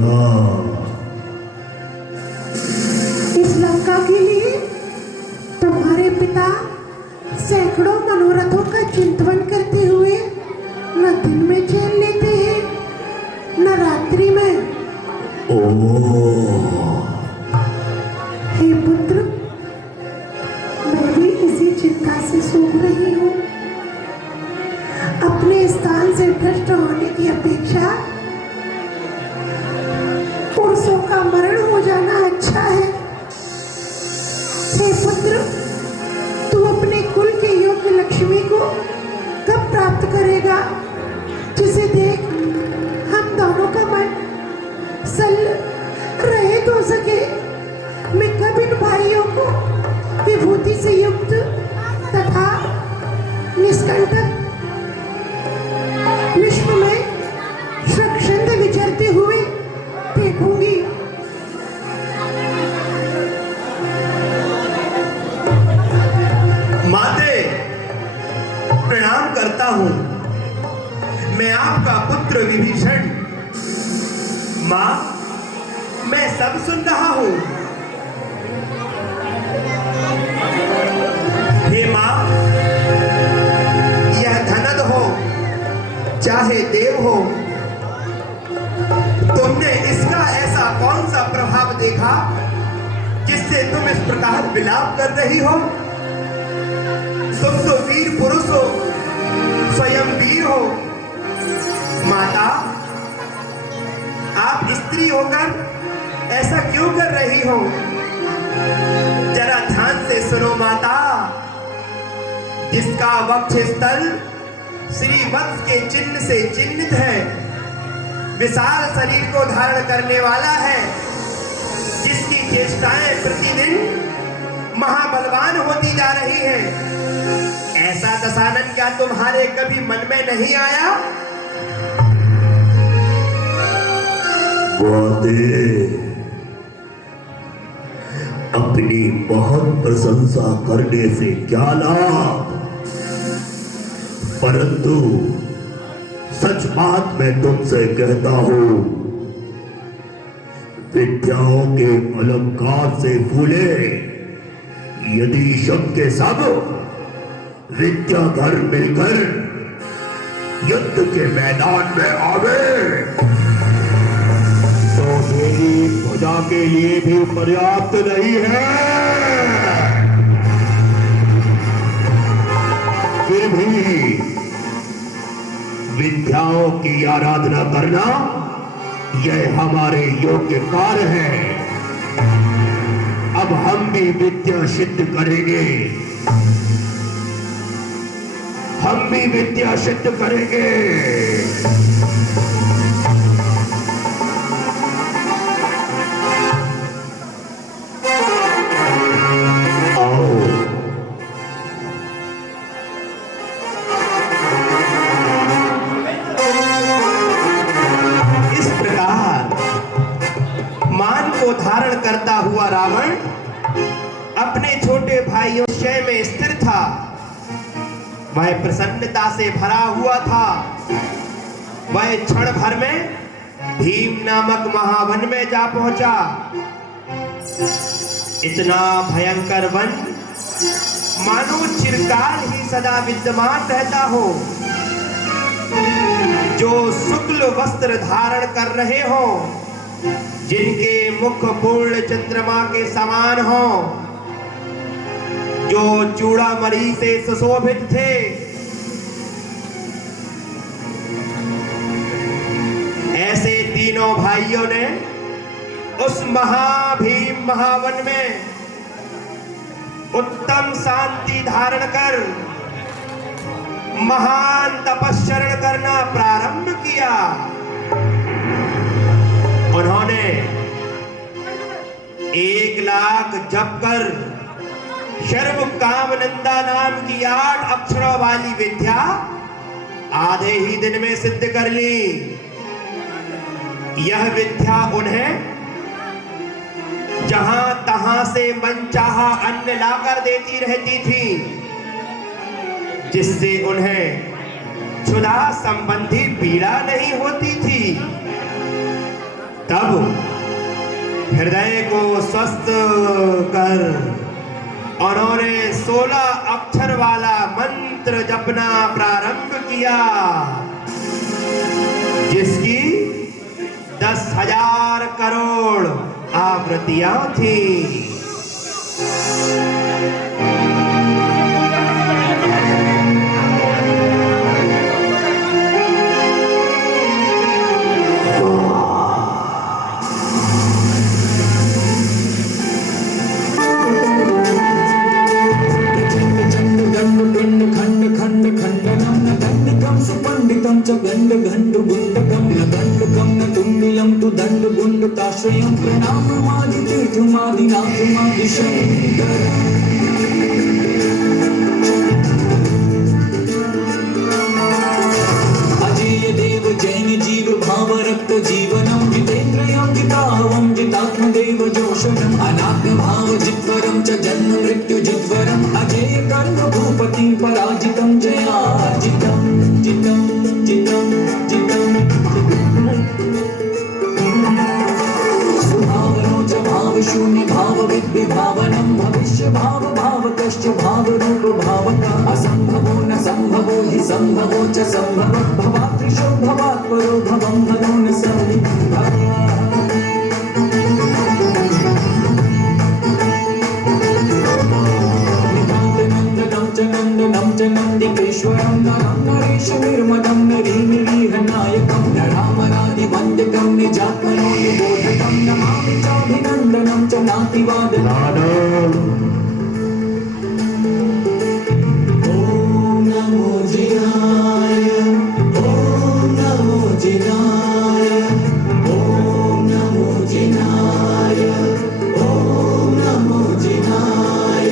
इस लंका के लिए तुम्हारे पिता सैकड़ों मनोरथों का चिंतन करते हुए न दिन में चैन लेते हैं न रात्रि में। हे पुत्र, मैं भी इसी चिंता से सूख रही हूँ। अपने स्थान से भ्रष्ट होने की अपेक्षा पुरुषों का मरण हो जाना अच्छा है। हे पुत्र, तू अपने कुल के योग्य लक्ष्मी को कब प्राप्त करेगा, जिसे देख हम दोनों का मन सल रहित हो सके। मैं कब इन भाइयों को विभूति से युक्त तथा निष्कंटक विश्व में स्वच्छंद विचरते हुए देखूंगी। माते, प्रणाम करता हूं। मैं आपका पुत्र विभीषण। मां, मैं सब सुन रहा हूं। हे मां, यह धनद हो चाहे देव हो, तुमने इसका ऐसा कौन सा प्रभाव देखा जिससे तुम इस प्रकार विलाप कर रही हो? तुम तो वीर पुरुष हो, स्वयं वीर हो। माता, आप स्त्री होकर ऐसा क्यों कर रही हो? जरा ध्यान से सुनो माता। जिसका वक्षस्थल श्रीवत्स के चिन्ह से चिन्हित है, विशाल शरीर को धारण करने वाला है, जिसकी चेष्टाएं प्रतिदिन महाबलवान होती जा रही हैं, ऐसा दशानन क्या तुम्हारे कभी मन में नहीं आया? अपनी बहुत प्रशंसा करने से क्या लाभ, परंतु सच बात मैं तुमसे कहता हूं, विद्याओं के अलंकार से फूले यदि सब के सब विद्याधर मिलकर युद्ध के मैदान में आवे तो मेरी ध्वजा के लिए भी पर्याप्त नहीं है। फिर भी विद्याओं की आराधना करना यह हमारे योग्य कार्य है। अब हम भी विद्या सिद्ध करेंगे, हम भी विद्या सिद्ध करेंगे। धारण करता हुआ रावण अपने छोटे भाइयों शय में स्थिर था। वह प्रसन्नता से भरा हुआ था। वह क्षण भर में भीम नामक महावन में जा पहुंचा। इतना भयंकर वन मानो चिरकाल ही सदा विद्यमान रहता हो। जो शुक्ल वस्त्र धारण कर रहे हो, जिनके मुख पूर्ण चंद्रमा के समान हो, जो चूड़ामणि से सुशोभित थे, ऐसे तीनों भाइयों ने उस महाभीम महावन में उत्तम शांति धारण कर महान तपस्चरण करना प्रारंभ किया। उन्होंने 1 लाख जप कर सर्व काम निंदा नाम की 8 अक्षरों वाली विद्या आधे ही दिन में सिद्ध कर ली। यह विद्या उन्हें जहां तहां से मनचाहा अन्न लाकर देती रहती थी, जिससे उन्हें क्षुधा संबंधी पीड़ा नहीं होती थी। तब हृदय को स्वस्थ कर उन्होंने 16 अक्षर वाला मंत्र जपना प्रारंभ किया, जिसकी 10,000 करोड़ आवृत्तियां थी। ताश्रयं प्रणाममादि तीर्थमादिनाथमादि शंकरम्। अजेय देव जैन जीव भाव रक्त जीवनं जितेन्द्रियं जिताहवं जितात्मदेव जोषणम्। अनात्म भाव जित्वरं च जन्म मृत्यु जित्वरम्। अजेय कर्म भूपति पराजितं जयाजितं जितं जितं जितं भाव शून्य भाव विद्विभावनम भविष्य भाव भाव कश्च भाव रूप भावका असंभवो न संभवो हि संभवो च संभव भवात्रिशो भवात् परो भवं भनो न संभव। नंदनं च नंदिकेश्वरं नरं नरेश निर्मलं नरीनिरीहनायकं नरामरादिवन्द्यकं निजात्मनो निबोधकं नमामि चाभिनन्दनं च नातिवादनादम्। ॐ नमो जिनाय ॐ नमो जिनाय ॐ नमो जिनाय ॐ नमो जिनाय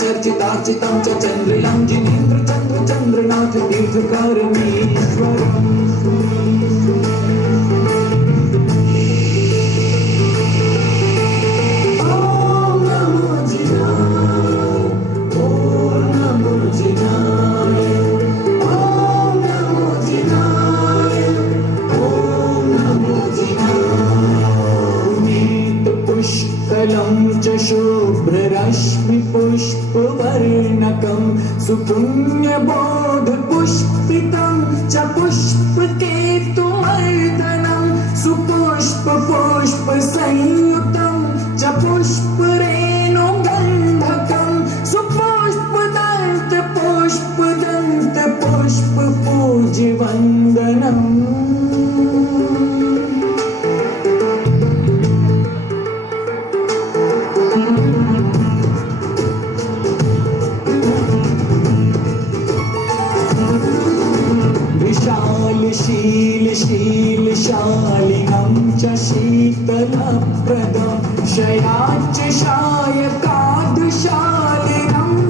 चर्चितार्चितं च चंद्रिलं जिनेन्द्र चंद्र चंद्रनाथ तीर्थकारणीश्वरम्। पुष्पवर्णकं सुपुण्यबोध पुष्पितं च पुष्पकेतुमर्दनं सुपुष्प पुष्प संयुतं च पुष्परेणुगन्धकं सुपुष्पदन्त पुष्पदन्त पुष्प पूज्यवन्दनम्। संशयाच्च शायकादशालिनं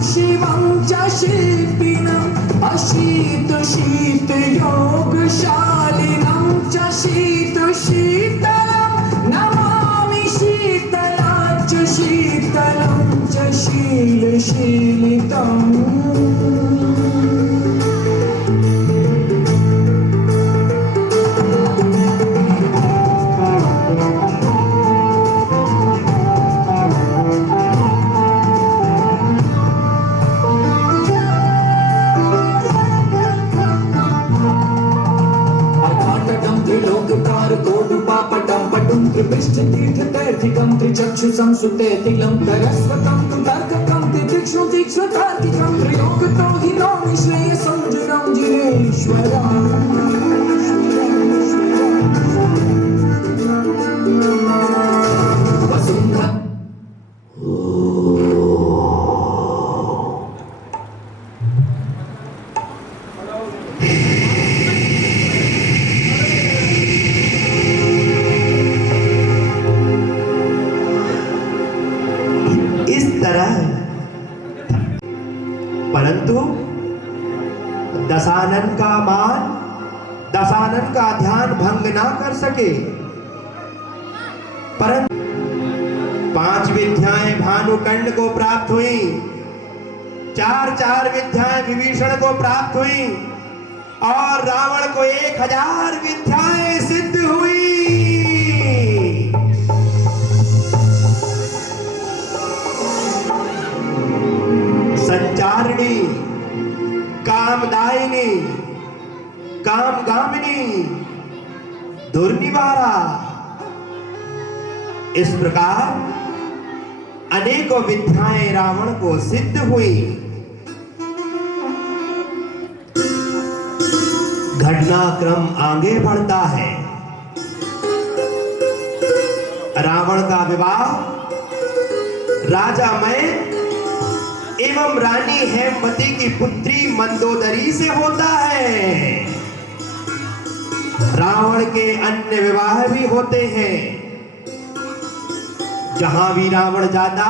शिवं च शिल्पिनम् अशीतशीतयोगशालिनं च शीतशीतलं नमामि शीतलाच्च शीतलं च शीलशीलितम् त्रिपिष्टतीर्थतैर्थिकं त्रिचक्षुषं सुतेतिलं तरस्वतं तु तर्ककं तितिक्षुतीक्ष्णतार्किकं त्रिलोकतो हि नौमि श्रेयसं जुनं जिनेश्वरम् वसुन्धरा परंतु दशानन का मान दशानन का ध्यान भंग ना कर सके। परंतु 5 विद्याएं भानुकंड को प्राप्त हुई, 4 विद्याएं विभीषण को प्राप्त हुई और रावण को 1000 विद्याएं सिद्ध हुई। संचारिणी, कामदायिनी, कामगामिनी, दुर्निवारा, इस प्रकार अनेकों विद्याएं रावण को सिद्ध हुई। घटनाक्रम आगे बढ़ता है। रावण का विवाह राजा मय एवं रानी हेमवती की पुत्री मंदोदरी से होता है। रावण के अन्य विवाह भी होते हैं। जहां भी रावण जाता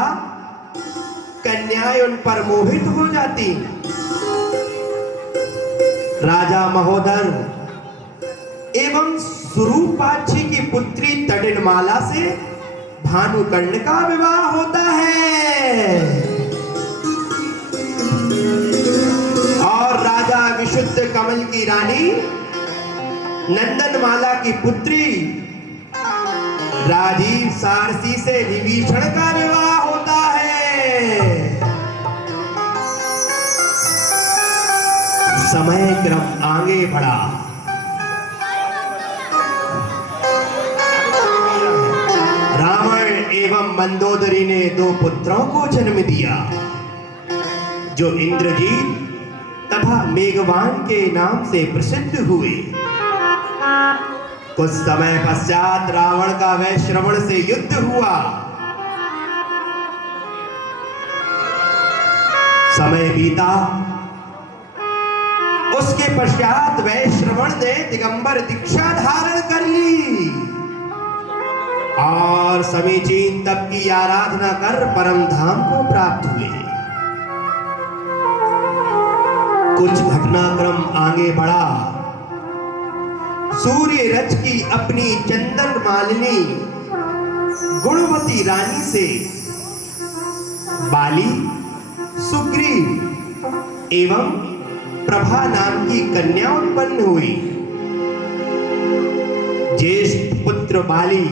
कन्याएं उन पर मोहित हो जाती। राजा महोदर एवं स्वरूपाक्षी की पुत्री तडिनमाला से भानुकंड का विवाह होता है और राजा विशुद्ध कमल की रानी नंदनमाला की पुत्री राजीव सारसी से विभीषण का विवाह होता है। समय क्रम आगे बढ़ा। रावण एवं मंदोदरी ने 2 पुत्रों को जन्म दिया जो इंद्रजीत तथा मेघवान के नाम से प्रसिद्ध हुए। कुछ समय पश्चात रावण का वैश्रवण से युद्ध हुआ। समय बीता। उसके पश्चात वैश्रवण ने दिगंबर दीक्षा धारण कर ली और समीचीन तप की आराधना कर परम धाम को प्राप्त हुए। कुछ घटनाक्रम आगे बढ़ा। सूर्य रथ की अपनी चंदन मालिनी गुणवती रानी से बाली, सुग्रीव एवं प्रभा नाम की कन्या उत्पन्न हुई। ज्येष्ठ पुत्र बाली,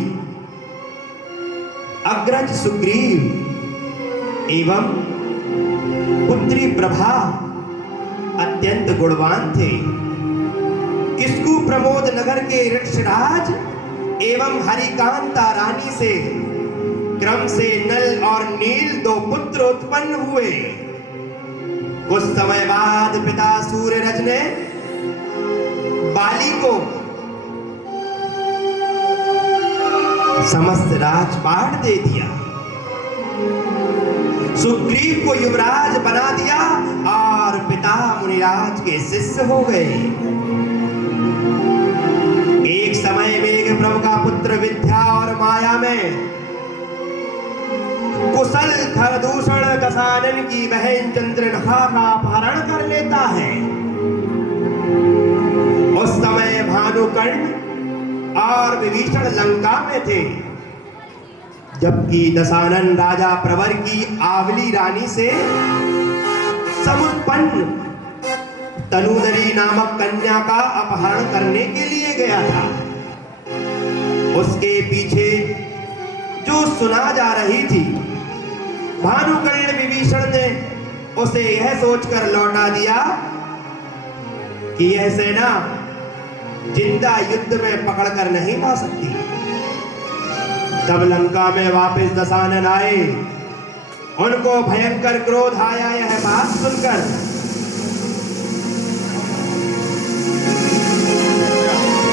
अग्रज सुग्रीव एवं पुत्री प्रभा अत्यंत गुणवान थे। किसकु प्रमोद नगर के ऋक्षराज एवं हरिकांता रानी से क्रम से नल और नील 2 पुत्र उत्पन्न हुए। कुछ समय बाद पिता सूर्यरज ने बाली को समस्त राजपाट दे दिया, सुग्रीव को युवराज बना दिया और पिता मुनिराज के शिष्य हो गए। एक समय मेघ प्रभु का पुत्र विद्या और माया में कुशल खरदूषण दशानन की बहन चंद्रनखा का अपहरण कर लेता है। उस समय भानुकर्ण और विभीषण लंका में थे, जबकि दशानन राजा प्रवर की आंवली रानी से समुत्पन्न तनुदरी नामक कन्या का अपहरण करने के लिए गया था। उसके पीछे जो सुना जा रही थी, भानुकर्ण विभीषण ने उसे यह सोचकर लौटा दिया कि यह सेना जिंदा युद्ध में पकड़कर नहीं ला सकती। तब लंका में वापस दशानन आए, उनको भयंकर क्रोध आया यह बात सुनकर।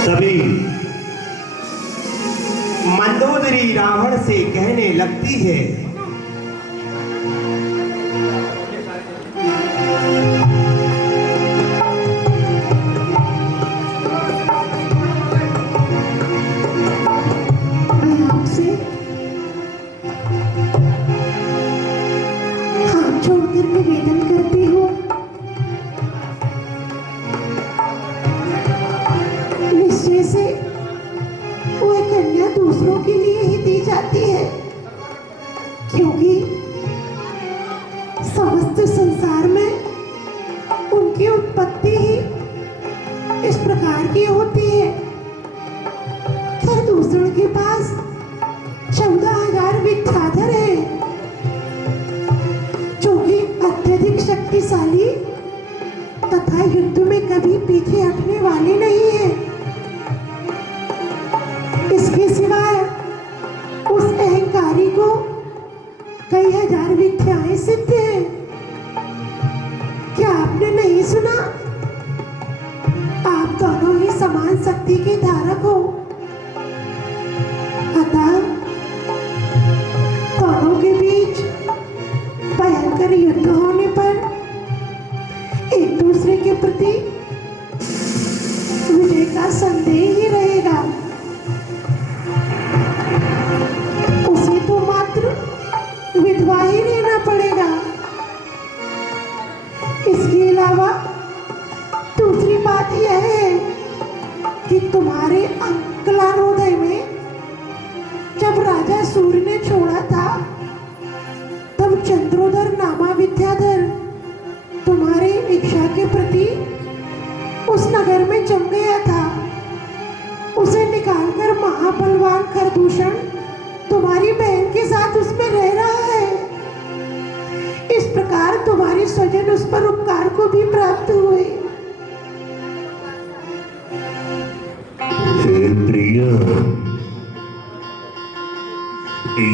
तभी मंदोदरी रावण से कहने लगती है, मैं आपसे हाथ जोड़कर निवेदन करती हूँ, निश्चय से वह कन्या दूसरों के लिए ही दी जाती है, क्योंकि समस्त संसार में उनकी उत्पत्ति ही इस प्रकार की होती है। खरदूषण के पास 14,000 विद्याधर है, जो कि अत्यधिक शक्तिशाली तथा युद्ध में कभी पीछे हटने वाले नहीं है। इसके सिवाय उस अहंकारी को कई हजार विद्याएं सिद्ध हैं। क्या आपने नहीं सुना? आप दोनों ही समान शक्ति के धारक हो, अतः दोनों के बीच भयंकर युद्ध होने पर एक दूसरे के प्रति विजय का संदेह ही रहेगा। उसे तो मात्र विधवा ही रहना पड़ेगा। इसके अलावा दूसरी बात यह है कि तुम्हारे अंकलानोदय में जब राजा सूर्य ने छोड़ा था, तब चंद्रोदर नामा विद्याधर तुम्हारी इच्छा के प्रति उस नगर में जम गया था। उसे निकालकर महाबलवान खरदूषण तुम्हारी बहन के साथ उसमें रह रहा है। इस प्रकार तुम्हारे स्वजन उस पर उपकार को भी प्राप्त हुए। हे प्रिय,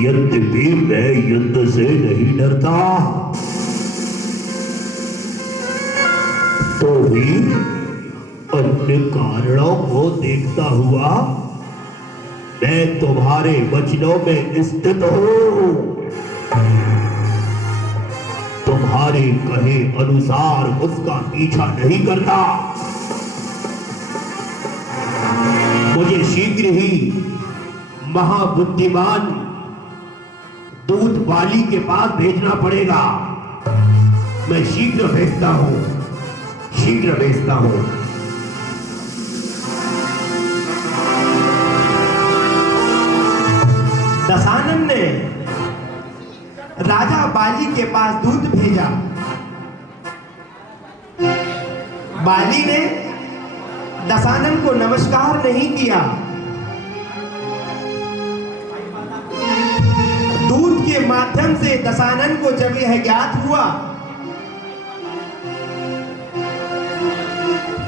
यद्यपि मैं युद्ध से नहीं डरता, तो भी अन्य कारणों को देखता हुआ मैं तुम्हारे वचनों में स्थित हूं। तुम्हारे कहे अनुसार उसका पीछा नहीं करता। मुझे शीघ्र ही महाबुद्धिमान दूत वाली के पास भेजना पड़ेगा। मैं शीघ्र भेजता हूं, शीघ्र भेजता हूं। दशानन ने राजा बाली के पास दूत भेजा। बाली ने दशानन को नमस्कार नहीं किया। दूत के माध्यम से दशानन को जब यह ज्ञात हुआ,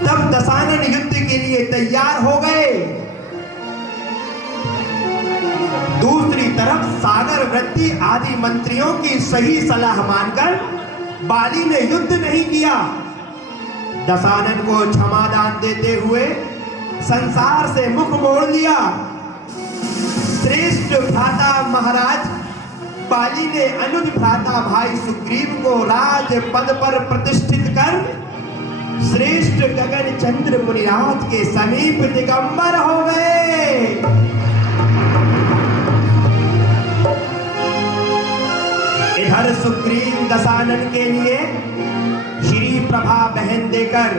तब दशानन युद्ध के लिए तैयार हो गए। दूसरी तरफ सागर वृत्ति आदि मंत्रियों की सही सलाह मानकर बाली ने युद्ध नहीं किया। दशानन को क्षमादान देते हुए संसार से मुख मोड़ लिया। श्रेष्ठ भ्राता महाराज बाली ने अनुज भ्राता भाई सुग्रीव को राज पद पर प्रतिष्ठित कर श्रेष्ठ गगन चंद्र मुनिराज के समीप दिगंबर हो गए। इधर सुग्रीव दशानन के लिए श्री प्रभा बहन देकर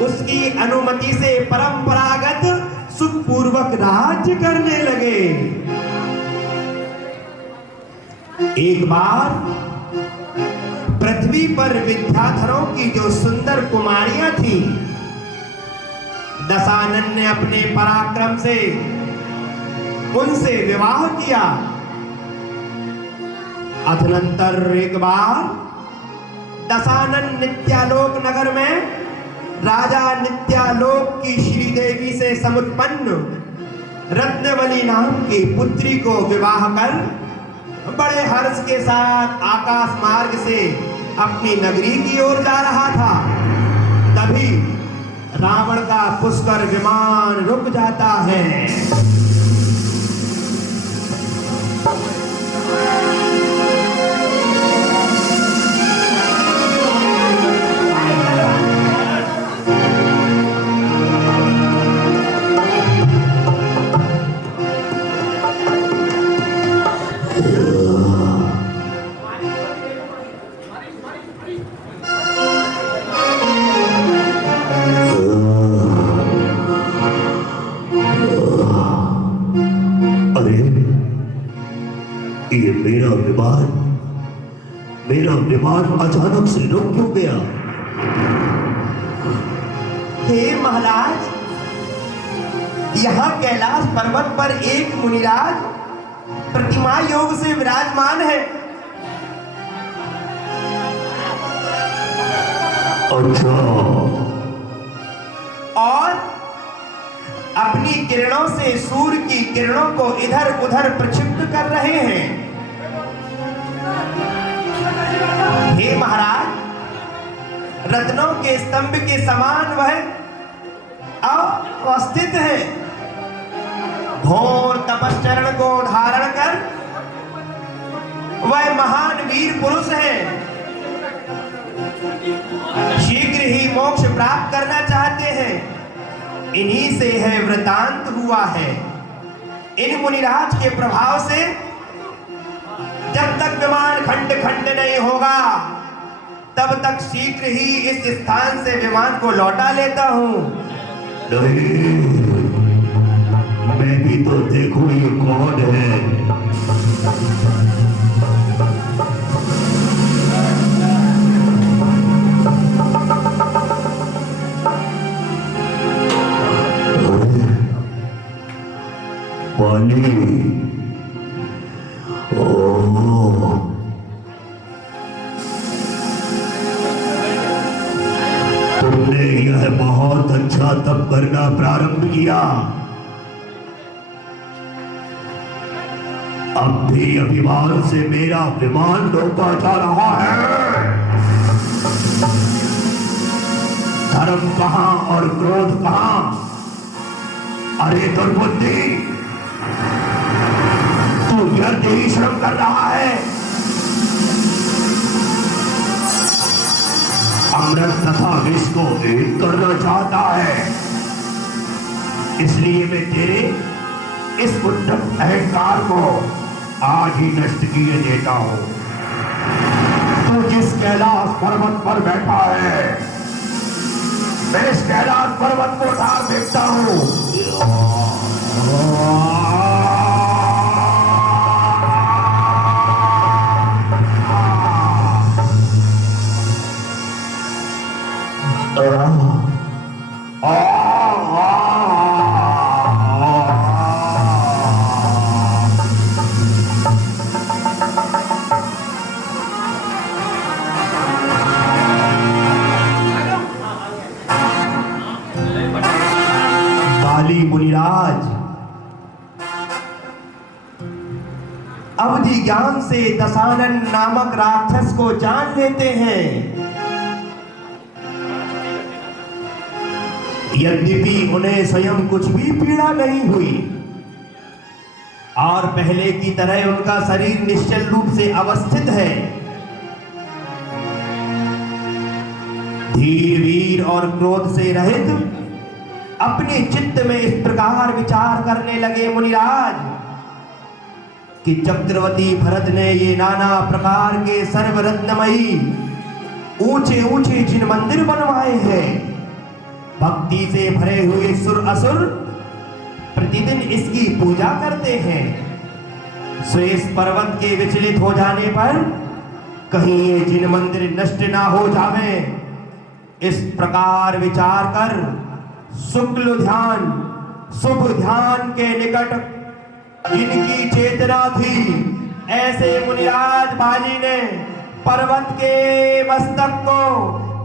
उसकी अनुमति से परंपरागत सुखपूर्वक राज्य करने लगे। एक बार पृथ्वी पर विद्याधरों की जो सुंदर कुमारियां थीं, दशानन ने अपने पराक्रम से उनसे विवाह किया। अतनंतर एक बार दशानन नित्यालोक नगर में राजा नित्यालोक की श्रीदेवी से समुत्पन्न रत्नवली नाम की पुत्री को विवाह कर बड़े हर्ष के साथ आकाश मार्ग से अपनी नगरी की ओर जा रहा था। तभी रावण का पुष्कर विमान रुक जाता है। ये मेरा विमान अचानक से रुक क्यों गया? हे महाराज, यहाँ कैलाश पर्वत पर एक मुनिराज प्रतिमा योग से विराजमान है। अच्छा। और अपनी किरणों से सूर्य की किरणों को इधर उधर प्रक्षिप्त कर रहे हैं। हे महाराज, रत्नों के स्तंभ के समान वह अवस्थित है। घोर तपश्चरण को धारण कर वह महान वीर पुरुष है। शीघ्र ही मोक्ष प्राप्त करना चाहते हैं। इन्हीं से है वृतांत हुआ है। इन मुनिराज के प्रभाव से जब तक विमान खंड खंड नहीं होगा तब तक शीघ्र ही इस स्थान से विमान को लौटा लेता हूं। नहीं, मैं भी तो देखूं ये कौन है। पानी। तुमने यह बहुत अच्छा तप करना प्रारंभ किया। अब भी अभिमान से मेरा विमान रोका जा रहा है। धर्म कहां और क्रोध कहां? अरे दुर्बुद्धि, तू व्यर्थ ही श्रम कर रहा है। अमृत तथा विष को एक करना चाहता है। इसलिए मैं तेरे इस उद्धत अहंकार को आज ही नष्ट किए देता हूं। तू जिस कैलाश पर्वत पर बैठा है, मैं इस कैलाश पर्वत को उठा फेंकता हूं। बाली मुनिराज अवधि ज्ञान से दशानन नामक राक्षस को जान लेते हैं। यद्यपि उन्हें स्वयं कुछ भी पीड़ा नहीं हुई और पहले की तरह उनका शरीर निश्चल रूप से अवस्थित है। धीर वीर और क्रोध से रहित अपने चित्त में इस प्रकार विचार करने लगे मुनिराज कि चक्रवर्ती भरत ने ये नाना प्रकार के सर्वरत्नमयी ऊंचे ऊंचे जिन मंदिर बनवाए हैं, भक्ति से भरे हुए सुर असुर प्रतिदिन इसकी पूजा करते हैं। सो इस पर्वत के विचलित हो जाने पर कहीं ये जिन मंदिर नष्ट ना हो जावे, इस प्रकार विचार कर शुक्ल ध्यान शुभ ध्यान के निकट जिनकी चेतना थी, ऐसे मुनिराज बाली ने पर्वत के मस्तक को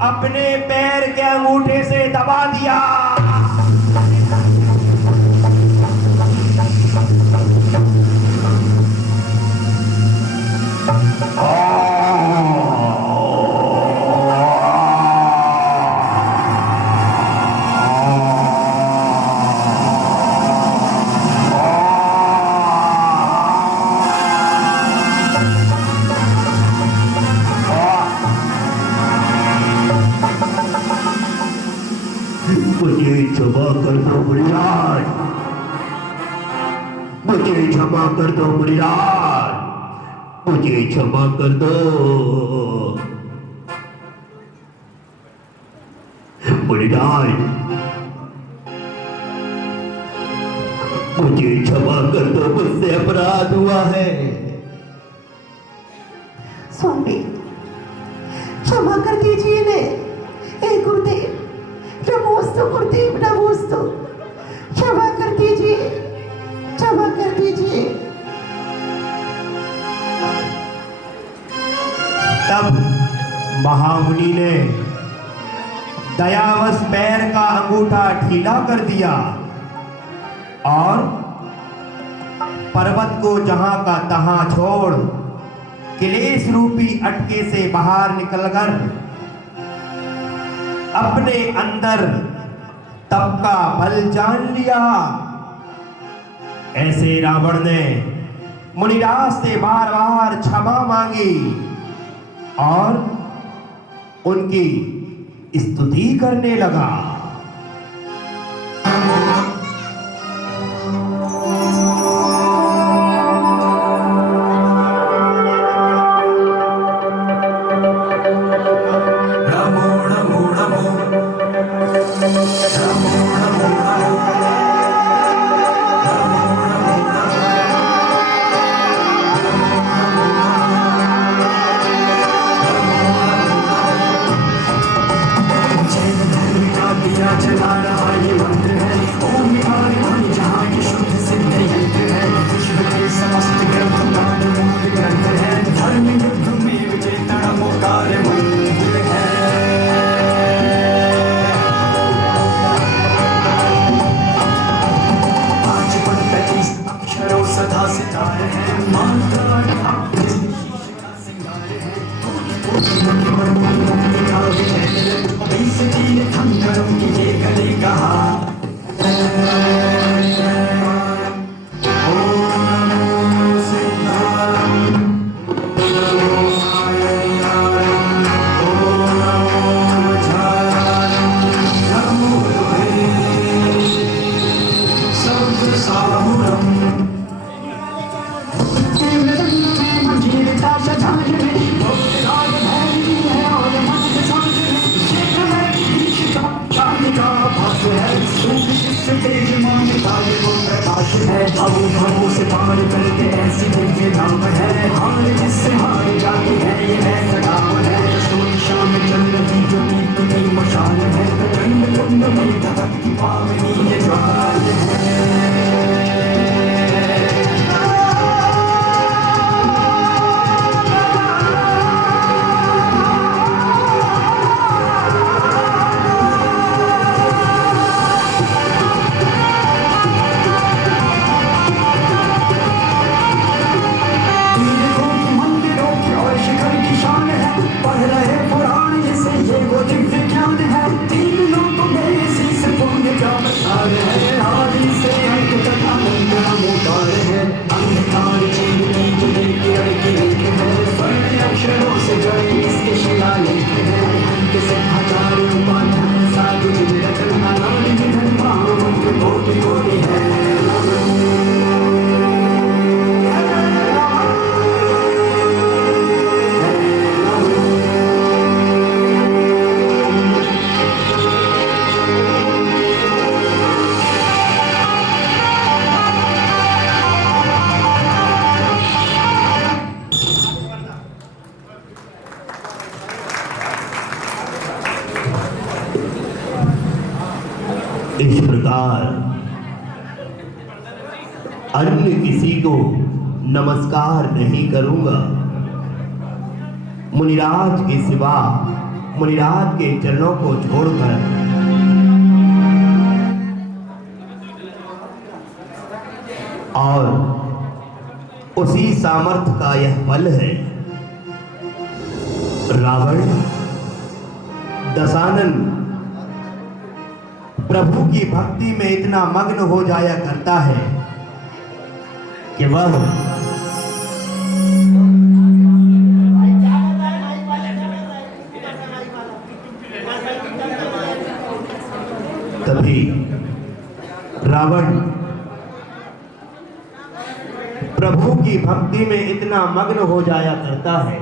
अपने पैर के अंगूठे से दबा दिया। मुझे क्षमा कर दो मुनिराज, मुझे क्षमा कर दो मुनिराज, मुझे क्षमा कर दो मुनिराज, मुझे क्षमा कर दो, मुझसे अपराध हुआ है। स्वामी क्षमा कर दीजिए ने। हे गुरुदेव, नमोस्तु गुरुदेव, नमोस्तु। क्षमा कर दीजिए, क्षमा कर दीजिए। तब महामुनि ने दयावश पैर का अंगूठा ढीला कर दिया और पर्वत को जहां का तहां छोड़ क्लेश रूपी अटके से बाहर निकलकर अपने अंदर तप का बल जान लिया। ऐसे रावण ने मुनिराज से बार बार क्षमा मांगी और उनकी स्तुति करने लगा। इस प्रकार अन्य किसी को नमस्कार नहीं करूंगा। मुनिराज के सिवा, मुनिराज के चरणों को छोड़कर और उसी सामर्थ्य का यह फल है। रावण दशानन प्रभु की भक्ति में इतना मग्न हो जाया करता है कि वह तभी रावण प्रभु की भक्ति में इतना मग्न हो जाया करता है,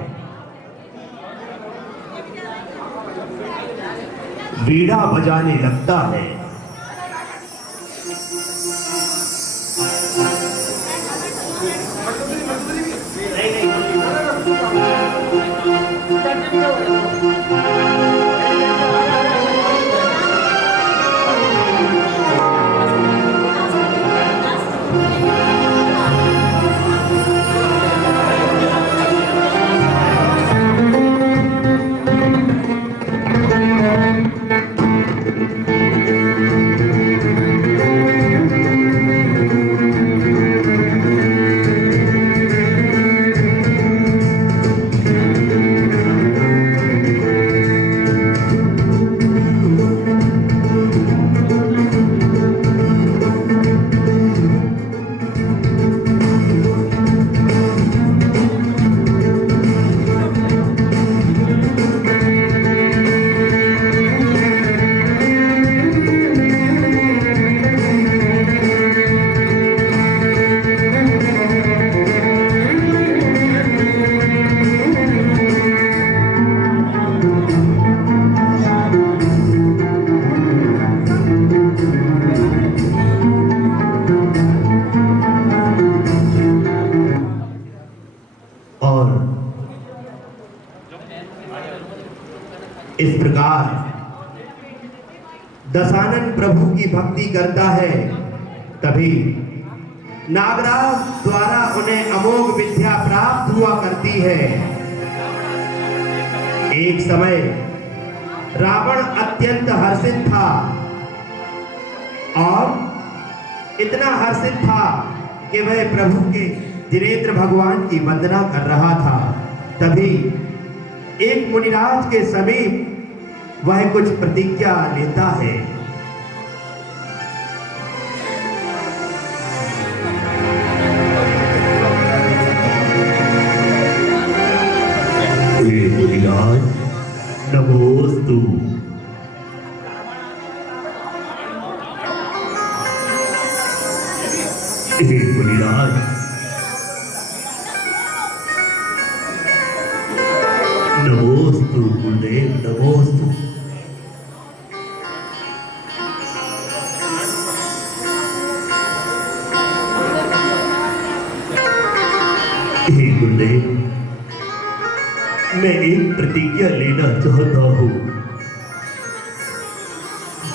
वीणा बजाने लगता है। इस प्रकार दशानन प्रभु की भक्ति करता है। तभी नागराज द्वारा उन्हें अमोघ विद्या प्राप्त हुआ करती है। एक समय रावण अत्यंत हर्षित था और इतना हर्षित था कि वह प्रभु के जिनेंद्र भगवान की वंदना कर रहा था। तभी एक मुनिराज के समीप वह कुछ प्रतिज्ञा लेता है। हे मुनिराज, नमोस्तु। हे मुनिराज, नमोस्तु गुरुदेव, नमोस्तु। हे गुरुदेव, मैं एक प्रतिज्ञा लेना चाहता हूं।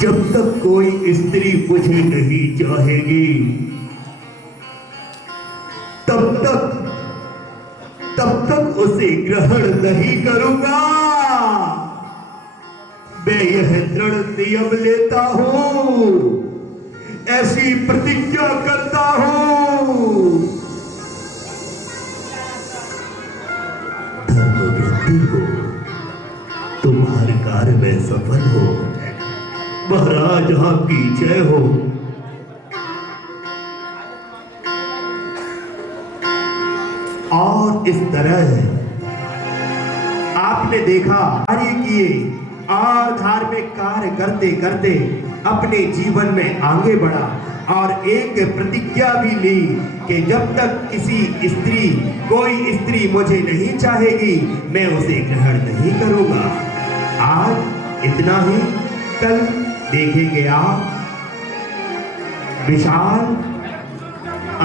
जब तक कोई स्त्री मुझे नहीं चाहेगी तब तक उसे ग्रहण नहीं करूंगा। मैं यह दृढ़ नियम लेता हूं, ऐसी प्रतिज्ञा करता हूं। धर्मवृत्ति हो, तुम हर कार्य में सफल हो। महाराज आपकी जय हो। और इस तरह आपने देखा कार्य किए और धार्मिक कार्य करते करते अपने जीवन में आगे बढ़ा और एक प्रतिज्ञा भी ली कि जब तक कोई स्त्री मुझे नहीं चाहेगी मैं उसे ग्रहण नहीं करूंगा। आज इतना ही, कल देखेंगे आप विशाल,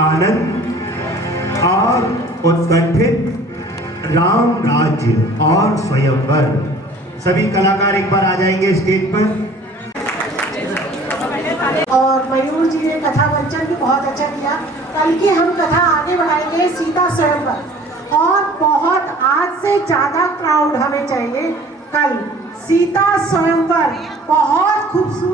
आनंद और उत्कंठित राम राज्य और स्वयंवर। सभी कलाकार एक बार आ जाएंगे स्टेज पर। और मयूर जी ने कथा मंचन भी बहुत अच्छा किया। कल की हम कथा आगे बढ़ाएंगे सीता स्वयंवर, और बहुत आज से ज़्यादा क्राउड हमें चाहिए। कल सीता स्वयंवर बहुत खूबसूरत